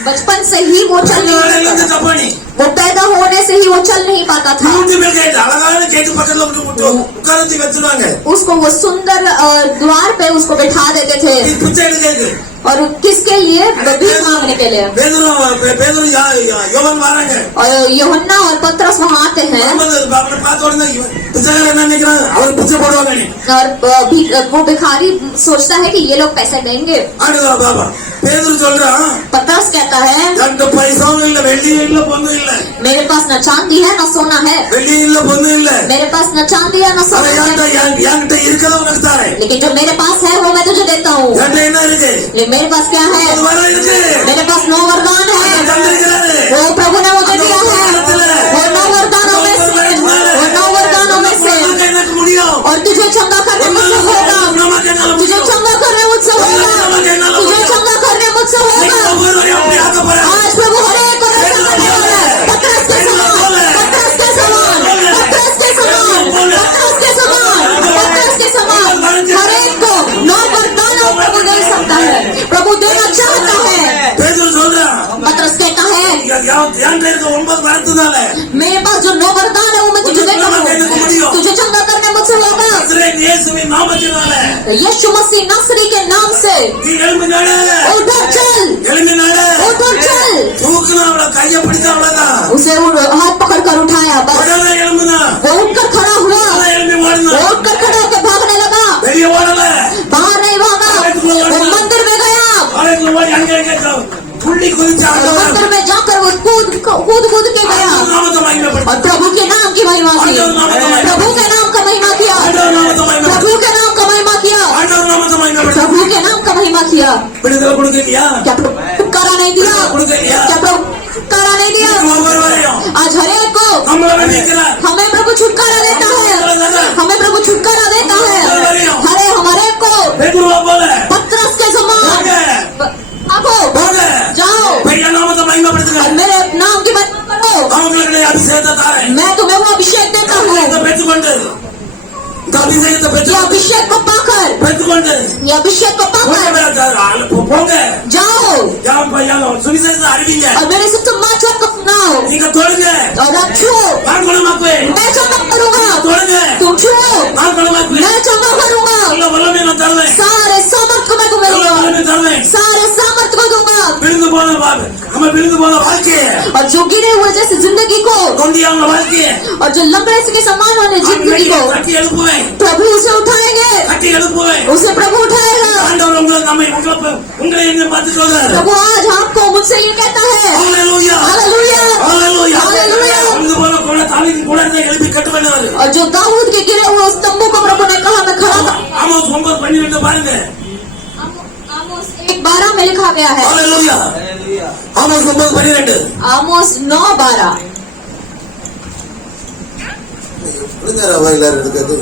बचपन से ही वो चल பிறந்த नहीं நாளில் पाता இருந்த था, ஜப்பானி. वो पैदा होने से ही वो चल नहीं पाता था। அழகான கேட்டு பக்கத்துல உட்கார்ந்து வச்சிருவாங்க. उसको वो सुंदर द्वार पे उसको बिठा देते थे। பிச்சை எடுக்க और किसके लिए? भीख मांगने के लिए। பேதுரு யோவான் வராங்க. और यूहन्ना और पतरस वहाँ आते हैं அவனை பார்த்த உடனே பிச்சைக்காரன் என்ன நினைக்கிறான், அவர் பிச்சை போடுவாங்க. और वो भिखारी सोचता है कि ये लोग पैसे देंगे। அடுதா பாபா பேதுரு சொல்றான், पतरस कहता है என்கிட்ட பைசாவும் இல்ல, வெள்ளியும் இல்ல, பொண்ணும் இல்ல. मेरे पास न चांदी है न सोना है, வெள்ளியும் இல்ல, பொண்ணும் இல்ல. मेरे पास न चांदी है न அவன் सोना है, என்கிட்ட இருக்கிறத உனக்கு தாரேன். लेकिन जो मेरे पास है वो मैं तुझे देता हूँ। என்கிட்ட என்ன இருக்கு? लेकिन मेरे पास क्या है? ஒரு வரம் இருக்கு. मेरे पास 9 वरदान है, தந்திருக்கிறாரு. वो प्रभु ने मुझे दिया है। वो 9 वरदानों में से, वो 9 वरदानों में से। உனக்கு எனக்கு முடியும். और तुझे चंगा करने मुझसे होगा, நமக்கு என்னால तुझे முடியும். चंगा करने मुझसे होगा, तुझे चंगा करने मुझसे होगा। ஒவ்வொருவரையும் அப்படி ஆக்க போறேன். आज प्रभु हर एक को ऐसा करने वाला है। पतरस के समान, पतरस के समान, पतरस के समान, पतरस के समान, पतरस के समान हर एक को 9 वरदानों प्रभु दे सकता है, प्रभु देना चाहता है। பேதுரு சொல்றான், पतरस कहता है என்கிட்ட இருக்க 9 வரதுனால मेरे पास जो 9 वरदान है वो मैं तुझे देता हूँ, तुझे चंगा करने मुझसे होगा। நசரேயன் இயேசுவின் நாமத்தினால यीशु मसीह नासरी के नाम से நீ எழும்பி நட, उधर चल, எழும்பி நட. उधर चल। தூக்குனா அவள கையை பிடிச்சா அவ்வளவுதான். उसे हाथ पकड़ कर उठाया, बस உடனே எழும்புனா, वो उठकर खड़ा हुआ, எழும்பி ஓடுனா. वो उठकर खड़ा होकर भागने लगा, வெளியே ஓடல, बाहर नहीं भागा, वो मंदिर में गया, காலேஜ்ல ஓடி அங்கே புள்ளி குதிச்சு और मंदिर में जाकर वो कूद कूद के गया நாமத்தை மகிமைப்படுத்து. और प्रभु के नाम की महिमा की, प्रभु के नाम का महिमा किया, ஆண்டவர் நாமத்தை மகிமைப்படுத்து. प्रभु के नाम का महिमा किया, ஆண்டவர் நாமத்தை மகிமைப்படுத்து. प्रभु के नाम का महिमा किया। விடுதலை கொடுக்கலையா? क्या प्रभु छुटकारा नहीं दिया? கொடுக்கலையா? क्या प्रभु छुटकारा नहीं दिया? ஒவ்வொருவரையும் आज हर एक को நம்மள நினைக்கிறார். हमें प्रभु छुटकारा देता है, हमें प्रभु छुटकारा देता है। हरे हमारे को பேதுருவா போல पतरस के समान आगो போங்க, जाओ பெரிய நாமத்தை மகிமைப்படுத்துங்க. और मेरे नाम की महिमा करो। அவங்களுக்கு அபிஷேகத்தை தாரேன். मैं तुम्हें वो अभिषेक देता हूँ, இதை பெற்றுக்கொண்டு இந்த அபிஷேகத்தை ये பெற்று अभिषेक को पाकर, பெற்றுக்கொண்டு ये अभिषेक को पाकर போங்க. जाओ யாரும் பையனும் சுவிசேஷத்தை அறிவிங்க. और मेरे से समाचार को सुनाओ நீங்க தொழுங்க. और आप छुओ, நான் குணமாக்குவே. मैं चंगा करूंगा। தொழுங்க. तुम छुओ, நான் குணமாக்குவே. मैं चंगा करूंगा। உள்ள வல்லமை நான் தருவேன். सारे सामर्थ को मैं तुम्हें दूंगा। விழுந்து போன வாழ்க்கையை, और जो गिरे हुए जैसे जिंदगी को நொண்டியான வாழ்க்கையை और जो लंबे के समान वाले जिंदगी को கட்டி எழுப்புவேன், प्रभु उसे उठाएंगे, கட்டி எழுப்புவேன். उसे प्रभु उठाएगा। ஆண்டவர் உங்களை என்ன பார்த்து சொல்றாரு. प्रभु आज आपको मुझसे ये कहता है ஹalleluya, हालेलुया ஹalleluya, हालेलुया। விழுந்து போன தாவீதின் கூடாரத்தை எழுப்பி கட்டுவேனவர். और जो दाऊद के गिरे हुए उस तंबू को प्रभु ने कहा मैं खड़ा कर। ஆமோஸ் 9:12 பாருங்க. आमोस 1:12 में लिखा गया है। ஹalleluya, ஆமோஸ் 9:12. आमोस 9:12। விழுந்தாரா எல்லாரும் எடுக்கிறது.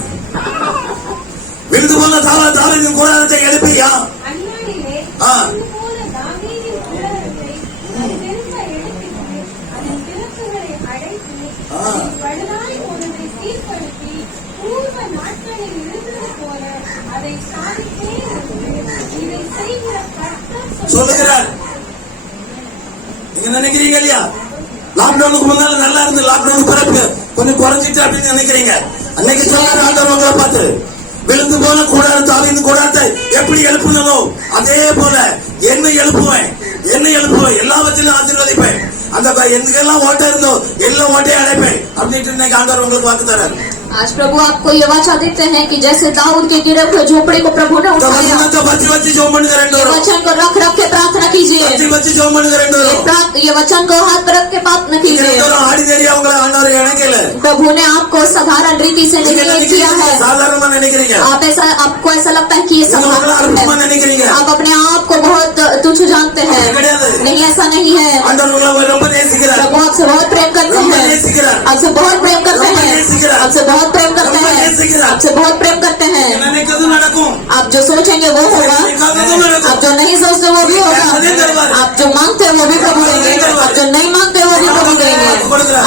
விழுந்து போன தாவீதின் கூடாரத்தை எழுப்பியா. அந்நாளிலே ஆ. இதுபோல தாவீதின் கூடாரத்தை அது திரும்ப எடுப்பித்து, அதன் விளக்குகளை அடைத்து, ஆ. அதன் பழுதாய் போனதை சீர்படுத்தி, பூர்வ நாட்களில் இருந்தது போல அதை சாதித்தே என்று இதை செய்கிற கர்த்தர் சொல்லுகிறார். நீங்க நினைக்கிறீங்க இல்லையா, லாக்டவுனுக்கு முன்னால நல்லா இருந்து லாக்டவுன் பிறகு கொஞ்சம் குறைஞ்சிட்டு அப்படின்னு நினைக்கிறீங்க. அன்னைக்கு சொன்னாரு ஆண்டவர் உங்களை பார்த்து, விழுந்து போன கூடாரத்தை தாவீதின் கூடாரத்தை எப்படி எழுப்புனதோ அதே போல என்னை எழுப்புவேன், என்னை எழுப்புவேன், எல்லாவற்றிலும் ஆசீர்வதிப்பேன், அந்த எதுக்கெல்லாம் ஓட்டை இருந்தோ எல்லா ஓட்டையும் அடைப்பேன் அப்படின்னு இன்னைக்கு ஆண்டவர் உங்களுக்கு வாக்கு தராரு. आज प्रभु आपको ये वाचा देते हैं कि जैसे दाऊद के गिरे हुए झोपड़ी को प्रभु ने उठाया, வச்சு வச்சு ஜெபம் பண்ணுங்க ரெண்டு ये பேரும். वचन को रख रख के प्रार्थना कीजिए, வச்சு வச்சு ஜெபம் பண்ணுங்க ரெண்டு பேரும். ये वचन को हाथ पर रख के प्रार्थना நீங்க कीजिए। ரெண்டு பேரும் ஆர்டினரி அவங்கள ஆண்டவர் இணைக்கல. प्रभु ने आपको साधारण रीति से நீங்க नहीं किया है। சாதாரணமா நினைக்கிறீங்க, आपको ऐसा लगता है कि ये நீங்க உங்களை साधारण அற்புதமா है, நினைக்கிறீங்க. आप अपने आप को बहुत तुच्छ जानते हैं। கிடையாது. नहीं, ऐसा नहीं है। ஆண்டவர் உங்களை ரொம்ப நேசிக்கிறார், प्रभु आपसे बहुत प्रेम करते ரொம்ப हैं, நேசிக்கிறார், आपसे बहुत प्रेम करते ரொம்ப हैं, நேசிக்கிறார், आपसे बहुत प्रेम करते ரொம்ப हैं, நேசிக்கிறார். आपसे बहुत प्रेम करते हैं। நினைக்கிறது நடக்கும், आप जो सोचेंगे वो होगा, நினைக்காதது நடக்கும். आप जो नहीं सोचते वो भी होगा, आप जो मांगते हैं वो भी प्रभु देंगे, आप जो नहीं मांगते वो भी प्रभु देंगे।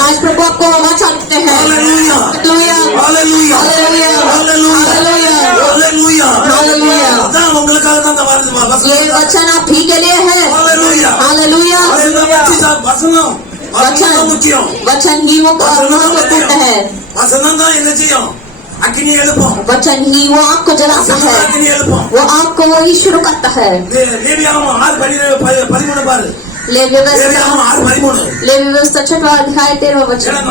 आज प्रभु आपको वाचा देते हैं। ஹalleluya, हालेलुया ஹalleluya, हालेलुया ஹalleluya, हालेलुया ஹalleluya. हालेलुया। அதான் உங்களுக்காக தான் இந்த வார்த்தை ये वचन आप ही के लिए है। ஹalleluya. हालेलुया। வசனம் वचन முக்கியம். वचन ही वो महत्वपूर्ण है। வசனம் தான் என்ன செய்யும், அக்கினி எழுப்பும். वचन ही वो आपको जलाता வசனம் है, அக்கினி எழுப்பும். वो आपको वही शुरू करता है। லேவியாகமம் 6:13 பாரு. लेवी व्यवस्था லேவியாகமம் 6:13. लेवी व्यवस्था 6वां अध्याय 13वां वचन। ஏன்னா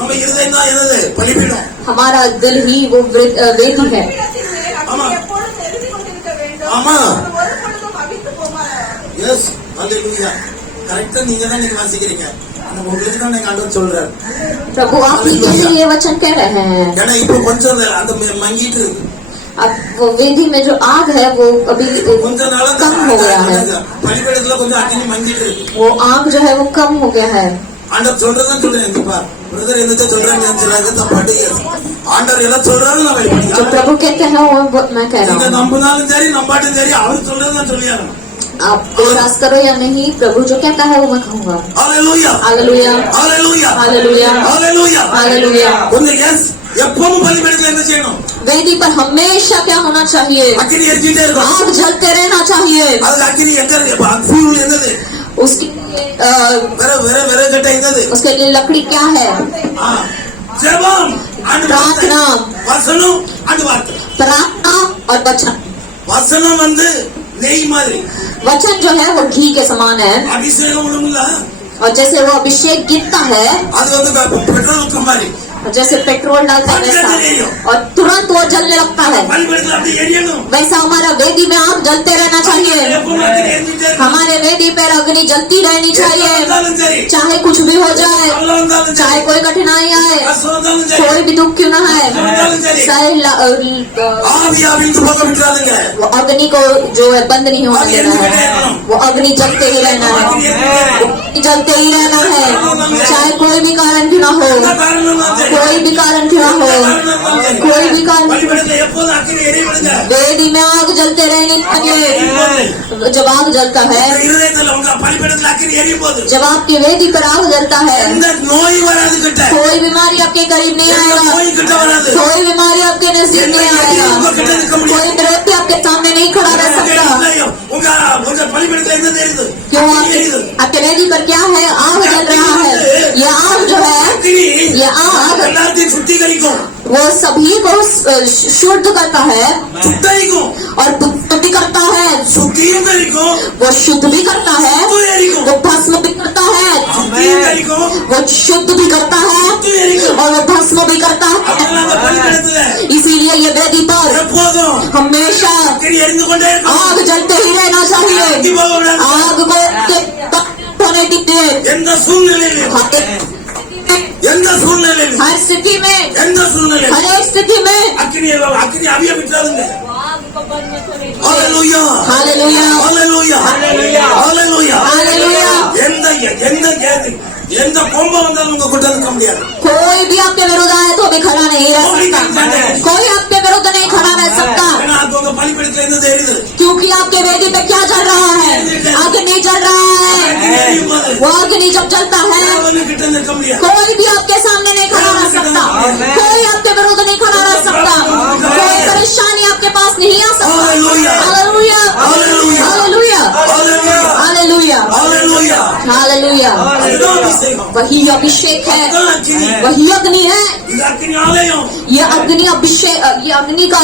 நம்ம இருதயம் தான் என்னது, பலிபீடம். हमारा दिल ही वो वेदी है। அப்படி எப்பொழுதும் எழுதி கொண்டிருக்க வேண்டும். ஆமா. அது ஒரு பொழுதும் அவித்து போகாது. எஸ், ஹalleluya. கரெக்ட்டா நீங்க தான் நீங்க வாசிக்கிறீங்க. ஆனா உங்களுக்கு தான் நீங்க ஆண்டவர் சொல்றாரு. प्रभु आप ही के लिए ये वचन कह रहे हैं। ஏன்னா இப்போ கொஞ்சம் அந்த மங்கிட்டு இருக்கு. अब वो वेदी में जो आग है वो अभी கொஞ்ச நாளா कम हो गया है, பலிபீடத்துல கொஞ்சம் அக்கினி மங்கிட்டு இருக்கு. वो आग जो है वो कम हो गया है। ஆண்டவர் சொல்றதான் சொல்றேன். இங்கப்பா பிரதர் என்னத்த சொல்றாங்க சொல்றாங்க தப்பாட்டு. ஆண்டவர் எல்லாம் சொல்றாரு நான் जो படிக்கிறேன். प्रभु कहते हैं वो मैं कह நீங்க रहा हूँ। நம்பினாலும் சரி நம்பாட்டும் சரி அவர் சொல்றதான் சொல்லியாங்க. आप विश्वास करो या नहीं, प्रभु जो कहता है वो मैं कहूँगा। ஹalleluya, हालेलुया ஹalleluya, हालेलुया ஹalleluya. हालेलुया। கொஞ்சம் எஸ், எப்பவும் பலிபீடத்துல என்ன செய்யணும், वेदी पर हमेशा क्या होना चाहिए, அக்கினி எரிஞ்சிட்டே இருக்கும். आग जलते रहना चाहिए। அது அக்கினி எங்க ஃபியூல் என்னது, उसके लिए வேற வேற வேற கட்ட என்னது, उसके लिए लकड़ी क्या है, ஜெபம் அண்ட் प्रार्थना, வசனம் அண்ட் வார்த்தை. प्रार्थना और वचन। வசனம் வந்து நெய் மாதிரி, वचन जो है वो घी के समान है, அபிஷேகம் உள்ள और जैसे वो अभिषेक गिरता है அது வந்து பெட்ரோல் ஊத்துற மாதிரி जैसे पेट्रोल डालता है वैसा, और तुरंत वो जलने लगता है। பலிபீடத்துல அப்படி எரியணும். वैसा हमारा वेदी में आग जलते रहना चाहिए। எப்பவும் அக்கினி எரிஞ்சிட்டே இருக்கும். हमारे वेदी पर अग्नि जलती रहनी चाहिए, வந்தாலும் சரி, चाहे कुछ भी हो जाए, அவ்வளவு வந்தாலும் சரி, चाहे कोई कठिनाई आए, கஷ்டம் வந்தாலும் சரி, कोई भी दुख क्यों न है, सारे ஆவியா விட்டு போக விட்டுறாதுங்க. वो अग्नि को जो है बंद नहीं होने देना है, वो अग्नि जलते ही रहना है, जलते ही रहना है, चाहे कोई भी कारण क्यों ना हो, காரணம் தான் சரி, कोई भी कारण क्यों ना हो, कोई भी कारण। பலிபீடத்துல எப்போதும் அக்கினி எரிய விடுங்க. वेदी में आग जलते रहनी चाहिए। जब आग जलता है, இருதயத்துல உங்க பலிபீடத்துல அக்கினி எரியும் போது जब आपकी वेदी पर आग जलता है, எந்த நோய் வராது கிட்ட, कोई बीमारी आपके करीब नहीं எந்த आएगा, நோய் கிட்ட வராது, कोई बीमारी आपके नजदीक नहीं உங்க आएगा, கிட்ட நிக்க कोई முடியாது. विरोधी आपके सामने नहीं खड़ा रह सकता। உங்க உங்க பலிபீடத்துல என்ன தெரியுது, क्यों அக்கினி எரியுது. आपके वेदी पर क्या है, आग जल रहा है। ये आग जो है, அக்கினி ये आग எல்லாத்தையும் சுத்திகரிக்கும், वो सभी को शुद्ध करता है சுத்தரிக்கும், और शुद्धि करता है, சுத்த சுத்திகரிக்கும், वो शुद्ध भी करता है, சுத்திகரிக்கும், वो भस्म भी करता है, சுத்திகரிக்கும், वो शुद्ध भी करता है சுத்திகரிக்கும். और वो भस्म भी करता है। அதனால அந்த பலிபீடத்துல इसीलिए ये वेदी पर எப்போதும் हमेशा அக்கினி எரிந்து கொண்டே இருக்கும். आग जलते ही रहना அக்கி चाहिए। போக விடாது. आग को होने दीजिए। எந்த சூழ்நிலையிலும், எந்த சூழ்நிலையிலும், हर स्थिति में, எந்த சூழ்நிலையிலும் हर एक स्थिति में அக்கினி அவிய விட்டுறாதுங்க. आग को बंद मत करें। ஹalleluya, हालेलुया, ஹalleluya, ஹalleluya. हालेलुया। எந்த கொம்பை வந்தாலும் உங்க கூட்ட நிற்க முடியாது. कोई भी आपके विरुद्ध आए तो भी खड़ा नहीं रह सकता, कोई आपके विरुद्ध नहीं खड़ा रह सकता, ஏன்னா அது உங்க பலிபீடத்துல இருந்து தெரியுது. क्योंकि आपके वेदी पे क्या चल रहा है, अग्नि चल रहा है। அக்கினி எரியும் போது वो अग्नि जब चलता है யாரும் கிட்ட நிற்க முடியாது. कोई भी आपके सामने नहीं खड़ा रह सकता, कोई आपके विरुद्ध नहीं खड़ा रह सकता, कोई परेशानी आपके पास नहीं आ सकता। हालेलुया, हालेलुया, हालेलुया, हालेलुया, ஹalleluya, हालेलुया, ஹalleluya. हालेलुया। அதுதான் அபிஷேகம். वही अभिषेक है, அதுதான் அக்கினி. वही अग्नि है। இது அக்கினி ஆலயம். ये अग्नि अभिषेक, ये अग्नि का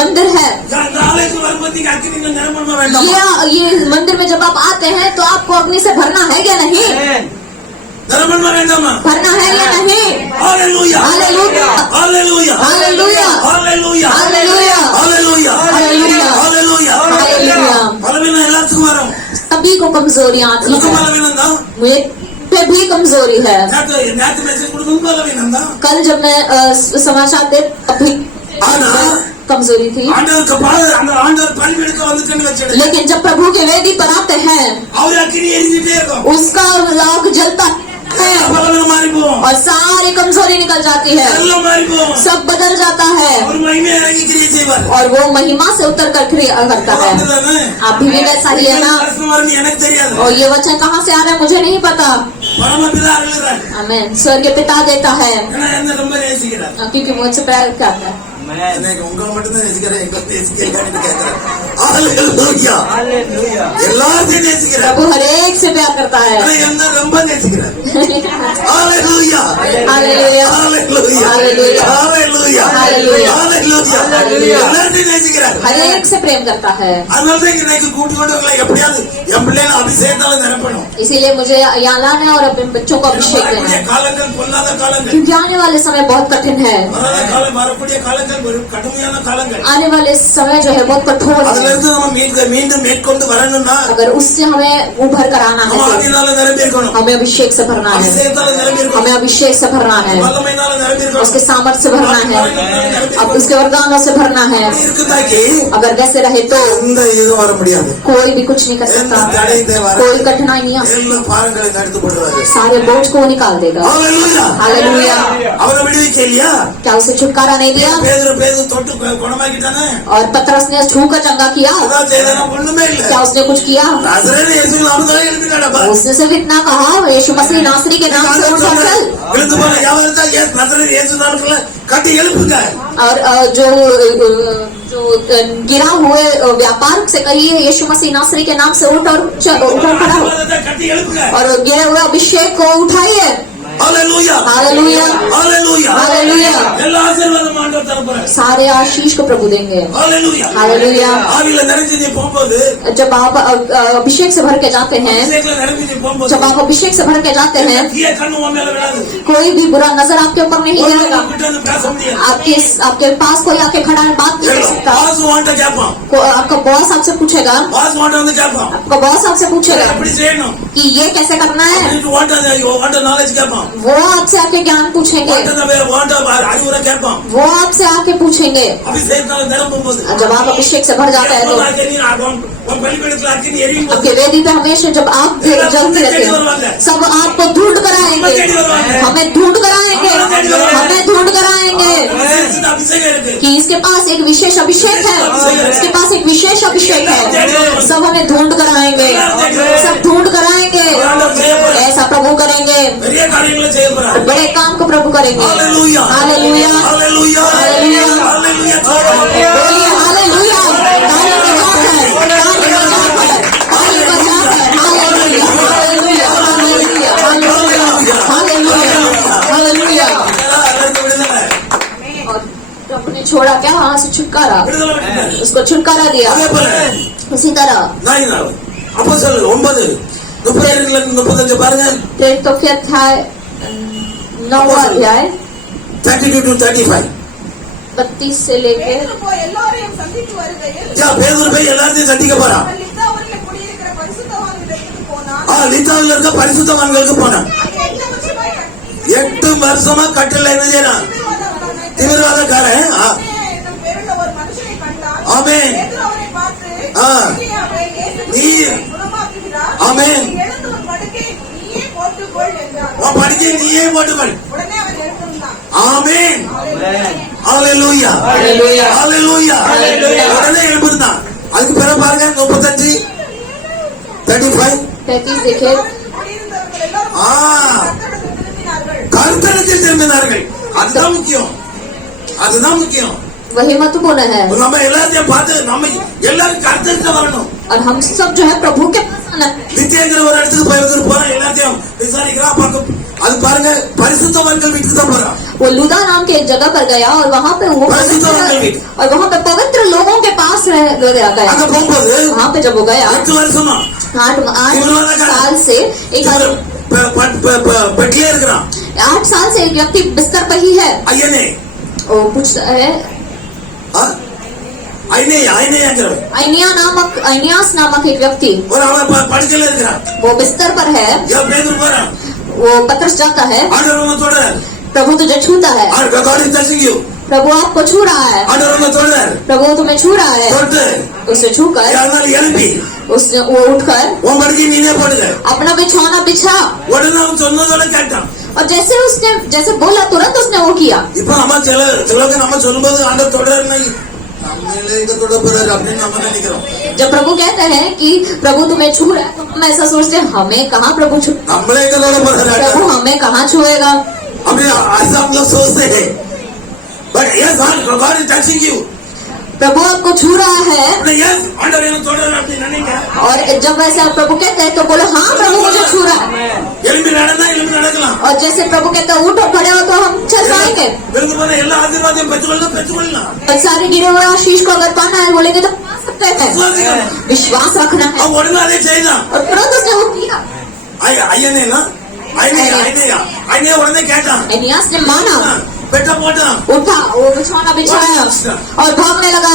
मंदिर है। இந்த ஆலயத்துக்கு வரும்போது நீங்க அக்கினிக்கு நிரம்பணுமா வேண்டாமா? ये मंदिर में जब आप आते हैं तो आपको अग्नि से भरना है या नहीं, நிரம்பணுமா வேண்டாமா? भरना है या नहीं। ஹalleluya, हालेलुया, ஹalleluya, हालेलुया, ஹalleluya, हालेलुया, ஹalleluya, हालेलुया, ஹalleluya. हालेलुया। பலவீனம் எல்லாத்துக்கும் வரும். सभी को कमजोरियां आती எனக்கு है, பலவீனம் தான். मुझे पे भी कमजोरी है। நேத்து மெசேஜ் கொடுக்கும் பலவீனம் தான். कल जब मैं समाचार दे अभी ஆனா कमजोरी थी, அந்த ஆண்டவர் பலிபீடத்துக்கு வந்துட்டேன்னு வச்சிடு. लेकिन जब प्रभु के वेदी पर आते हैं அவர் அக்கினி எரிஞ்சிட்டே இருக்கும். उसका लाग जलता है பலவீனம் மாறி போகும். और सारी कमजोरी निकल जाती है, எல்லாம் மாறி போகும். सब बदल जाता है அவர் மகிமை இறங்கி கிரியை செய்வார். और वो महिमा से उतर कर क्रिया करता है। அப்படிதானே? आप भी वैसा ही है ना। பிரச்சனை வரும்னு எனக்கு தெரியாது. और ये वचन कहाँ से आ रहा है मुझे नहीं पता। பரமபிதா எழுதுறாரு. आमीन। स्वर्गीय पिता देता है, ஏன்னா என்ன ரொம்ப நேசிக்கிறார். क्योंकि मुझसे प्यार करता है। எனக்கு உங்களை மட்டும் தான் நேசிக்கிறேன், எங்களை நேசிக்கிறீங்கன்னு கேட்கிறேன். ஹalleluya, Hallelujah. எல்லாரையும் நேசிக்கிறார். प्रभु हर एक से प्यार करता है। ஆனா என்ன ரொம்ப நேசிக்கிறார். ஹalleluya, हालेलुया, ஹalleluya, हालेलुया, ஹalleluya, हालेलुया, ஹalleluya. हालेलुया. எல்லாரையும் நேசிக்கிறார். हर एक से प्रेम करता है। அதனால தான் இன்னைக்கு கூட்டி கொண்டு வரல, எப்படியாவது என் பிள்ளைகளை அபிஷேகத்தால நிரப்பணும். इसीलिए मुझे यहाँ लाना है और अपने बच्चों को अभिषेक देना வரக்கூடிய है, காலங்கள் பொல்லாத காலங்கள், क्योंकि आने वाले समय बहुत कठिन है। வரக்கூடிய காலங்கள் ஒரு கடுமையான காலங்கள். आने वाले समय जो है बहुत कठोर அதுல है। இருந்து நம்ம மீண்டும் மேற்கொண்டு வரணும்னா अगर उससे हमें उभर कर आना நம்ம है ஆவியினால நிரம்பி இருக்கணும், हमें अभिषेक से भरना है, அபிஷேகத்தால நிரம்பி இருக்கணும், हमें अभिषेक से भरना है, வல்லமையினால நிரம்பி இருக்கணும். उसके सामर्थ्य से भरना है, अब उसके वरदानों से भरना है। இருக்குதாக்கி अगर वैसे रहे तो எந்த இதுவும் வர முடியாது. कोई भी कुछ नहीं कर எந்த सकता, தடையும் வர कोई कठिनाई नहीं आ सकती, எல்லா பாரங்களை எடுத்து போடுவாரு. सारे बोझ को वो निकाल देगा। ஹalleluya. हालेलुया। அவரை விடுவிக்க இல்லையா? क्या उसे छुटकारा नहीं दिया? பேதுரு தொட்டு குணமாக்கிட்டானே. और पतरस ने छू कर चंगा किया? அதான் செய்தானா? ஒண்ணுமே இல்ல. क्या उसने कुछ किया? நசரேயன் இயேசு நாமத்தாலே எழுப்பினாடப்பா. उसने सिर्फ इतना कहा, यीशु मसीह नासरी के नाम से उठ कर चल। விழுந்து போன யாவரையும் தான் நசரேயன் இயேசு நாமத்துல கட்டி எழுப்புங்க. और जो गिरा हुए व्यापार से कहिए यीशु मसीह नासरी के नाम से उठ और खड़ा हो, கட்டி எழுப்புங்க. और गिरे हुए अभिषेक को उठाइए। ஹalleluya, हालेलुया, ஹalleluya, हालेलुया। எல்லா ஆசீர்வாதமும் ஆண்டவர் தரப்போறார். सारे आशीष को प्रभु देंगे। ஹalleluya, हालेलुया। ஆவியில நிறைஞ்சு நீ போகும்போது, जब आप अभिषेक से भर के जाते हैं, அபிஷேகத்துல நிறைஞ்சு நீ போகும்போது, जब आप अभिषेक से भर के जाते हैं, தீய கண்ணு உன் மேல விழாது. कोई भी बुरा नजर आपके ऊपर नहीं गिरेगा। உன்கிட்ட வந்து பேச முடியாது. आपके पास कोई आके खड़ा है, बात नहीं कर सकता। பாஸ் வாண்ட கேட்பான். आपका बॉस आपसे पूछेगा, பாஸ் வாண்ட வந்து கேட்பான். आपका बॉस आपसे पूछेगा எப்படி செய்யணும்? कि ये कैसे करना है। வாண்ட நாலேஜ் கேட்பான். वो आपसे आके ज्ञान पूछेंगे, வாண்ட அறிவுரை கேட்பான். वो आपसे आके पूछेंगे। அபிஷேகத்தால நிரம்பும் போது, जब आप अभिषेक से भर जाते हैं तो உன் பலிபீடத்துல அக்கினி எரியும் போது, आपके वेदी पे हमेशा जब आप जलते रहते हैं, सब आपको ढूंढ कर आएंगे, हमें ढूंढ कर आएंगे, हमें ढूंढ कर आएंगे அபிஷேகம் இருக்கு. कि इसके पास एक विशेष अभिषेक है, इसके पास एक विशेष अभिषेक है। सब हमें ढूंढ कर आएंगे, सब ढूंढ कर आएंगे। ऐसा प्रभु करेंगे, பெரிய காரியங்களை செய்ய போறார். बड़े काम को प्रभु करेंगे। ஹalleluya, हालेलुया, ஹalleluya, हालेलुया, ஹalleluya. बोलिए हालेलुया। ताली बजाकर, ताली बजाकर, ताली बजाकर, hallelujah, hallelujah, hallelujah, hallelujah, hallelujah, hallelujah. எல்லாரும் விடுதலை. और प्रभु ने छोड़ा क्या, वहाँ से छुटकारा, விடுதலை விட்டுட்டாரு. उसको छुटकारा दिया। அதே போல उसी तरह அப்போஸ்தலர் 9:32 பாருங்க. प्रेरितों के अध्याय 9 अध्याय 32 to 35. 32 से लेके பேதுரு போய் எல்லாரையும் சந்தித்து வருகையில் பேதுரு போய் எல்லாத்தையும் சந்திக்க போறான். அவன் லித்தாவில் குடியிருக்கிற பரிசுத்தவான்களிடத்துக்கு போனான். லித்தாவில் இருக்க பரிசுத்தவான்களுக்கு போனான். அங்கே 8 வருஷமாய் 8 வருஷமா கட்டில என்ன செய்யறான், தீவிரவாதக்காரன். என்னும் பேருள்ள ஒரு மனுஷனை கண்டான். ஆமென். பேதுரு அவனை பார்த்து, ஆ. இயேசு நீ குணமாக்குகிறார். ஆமென். நீ எழுந்து உன் படுக்கையை நீயே போட்டுக்கொள் என்றார். உன் படுக்கையை நீயே போட்டுக்கொள். உடனே அவன் எழுந்திருந்தான். ஆமென். ஹalleluya, ஹalleluya, ஹalleluya. உடனே எழுந்திருந்தான். அதுக்கு பிறகு பாருங்க 35 35 35 देखे குடியிருந்தவர்கள் எல்லாரும் ஆ. கர்த்தரிடத்தில் திரும்பினார்கள். கர்த்தரிடத்தில் திரும்பினார்கள். அதுதான் முக்கியம், அதுதான் முக்கியம். वही महत्वपूर्ण है। நம்ம எல்லாத்தையும் பார்த்து நம்ம எல்லாரும் கர்த்தருக்கு வரணும். और हम सब जो है प्रभु के पास आना है। நித்தியங்கிற ஒரு இடத்துக்கு போற எல்லாத்தையும் விசாரிக்கிறா பார்க்க. அது பாருங்க பரிசுத்தவான்கள் வீட்டுக்கு தான் போறான். वो लूदा नाम के एक जगह पर गया और वहाँ पे वो पवित्र लोगों के पास गया। அங்க போகும்போது वहाँ पे जब वो गया 8 வருஷமா 8 साल से एक பெட்டிலே இருக்கிறான். 8 साल से एक व्यक्ति बिस्तर पर ही है। ஐயனே वो पूछता है अनियास नामक एक व्यक्ति, ஒரு அவன் படுக்கையில இருக்கிறான். वो बिस्तर पर है। பேதுரு போறான். वो पतरस जाता है, ஆண்டவர் சொல்றார், प्रभु तुझे छूता है, God is touching you. प्रभु आपको छू रहा है, ஆண்டவர் சொல்றார், प्रभु तुम्हें छू रहा है। தொட்டு उसे छूकर யாரால எழுப்பி उसने वो उठकर உன் படுக்கையை நீனே போடுங்க. अपना बिछौना बिछा। உடனே அவன் சொன்னதோட கேட்டான். और जैसे बोला तुरंत उसने वो किया। இப்ப நம்ம சிலருக்கு நம்ம சொல்லும்போது ஆண்டவர் தொடர்ந்து நம்மளே இங்க தொட போறாரு அப்படின்னு நம்ம நினைக்கிறோம். जब प्रभु कहते हैं कि प्रभु तुम्हें छू रहा है तो हम ऐसा सोचते हैं हमें कहाँ प्रभु छू, நம்மளே இங்க தொட போறாரு प्रभु हमें कहाँ छुएगा। अभी ऐसा हम लोग सोचते हैं. But yes God is touching you. प्रभु आपको छू रहा है। यस आंडवर என்ன சொல்றாரு அப்படின்னு நினைங்க. और जब वैसे आप प्रभु कहते हैं तो बोलो हाँ प्रभु मुझे छू रहा है। எழும்பி நடக்கலாம். और जैसे प्रभु कहते हैं उठो खड़े हो तो हम चल पाएंगे। விருது போன எல்லா ஆசீர்வாதத்தையும் பெற்றுக்கொள்ளலாம். और सारे गिरे हुए आशीष को अगर पाना है बोलेंगे तो पा सकते हैं। विश्वास रखना है। அவன் உடனே அதே செய்தான். और तुरंत उसने वो किया। ஐயனேனா ஐயனே உடனே கேட்டான். एनियास ने माना, பெட்ட போட்டான். उठा, वो बिछौना बिछाया और भागने लगा।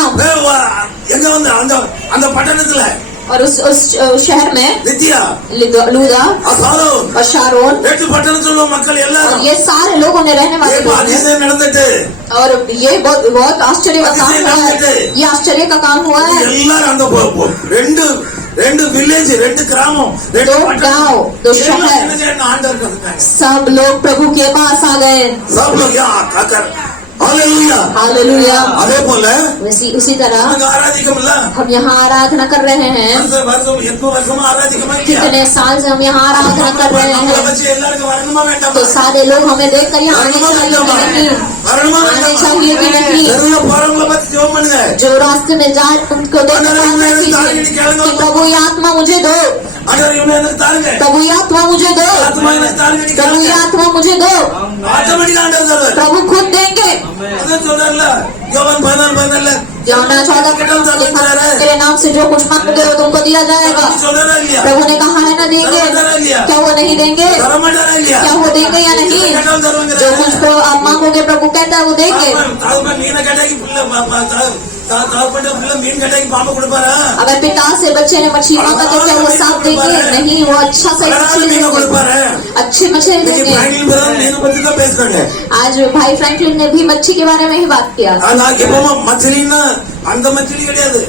எங்க வந்து அந்த பட்டணத்துல और उस शहर में நித்தியா लूदा சாரோன் और शारोन 8 பட்டணத்துல உள்ள மக்கள் और எல்லாரும் ये सारे लोगों ने रहने वाले लोग हैं। அதிசயம் நடந்துட்டு और ये बहुत आश्चर्य का काम हुआ है। ये आश्चर्य का काम हुआ है। எல்லாரும் அந்த ரெண்டு विलेज 2 கிராமம் 2 गांव 2 शहर ஆண்டவர் கொடுத்தாங்க. सब लोग प्रभु के पास आ गए। सब लोग यहाँ आकर हालेलुया हालेलुया। அதே போல उसी तरह நமக்கு ஆராதிக்கமில்ல. हम यहाँ आराधना कर रहे हैं। வருஷம் 8 வருஷமா ஆராதிக்கமா இல்லையா? कितने साल से हम यहाँ आराधना कर रहे நம்மள हैं। வச்சு எல்லாருக்கும் வரணுமா வேண்டாமா? तो सारे लोग हमें देख कर यहाँ आने चाहिए कि नहीं, வரணுமா आने வேண்டாமா? चाहिए कि नहीं। தெருவுல போறவங்கள பத்தி ஜெபம் பண்ணுங்க. जो रास्ते में जा रहे हैं, उनको देख कर प्रार्थना कीजिए कि प्रभु ये आत्मा मुझे दो, ஆண்டவர் இவனை எனக்கு தாருங்க. प्रभु ये आत्मा मुझे दो, ஆத்மா எனக்கு தாருங்க. प्रभु ये आत्मा मुझे दो। ஆட்டோமேட்டிக்கா ஆண்டவர் தருவார். प्रभु खुद देंगे। அதான் சொல்றாருல யோவான் 14:14 यूहन्ना 14 के लिखा है, तेरे नाम से जो कुछ मांगोगे वो तुमको दिया जाएगा। சொல்றாரா இல்லையா? प्रभु ने कहा है ना देंगे, क्या वो नहीं देंगे? தரமாட்டாரா இல்லையா? क्या वो देंगे या नहीं? கேட்டாலும் தருவாங்க. जो कुछ आप मांगोगे प्रभु कहता है वो देंगे। தாவுமா மீனை கேட்டாக்கி புள்ள தாவுப்பட்ட புள்ள மீன் கேட்டாக்கி பாம்பு கொடுப்பாரா? अगर पिता से बच्चे ने मछली मांगा तो क्या वो सांप देंगे? नहीं, वो अच्छा सा मछली மீனை கொடுப்பாரு. अच्छी मछली देंगे। ஃப்ராங்க்லின் பிரதர் மீனை பத்தி தான் பேசுறாங்க. आज भाई फ्रैंकलिन ने भी मच्छी के बारे में ही बात किया। ஆனா எப்பமா மछलीனா அந்த மछली கிடையாது.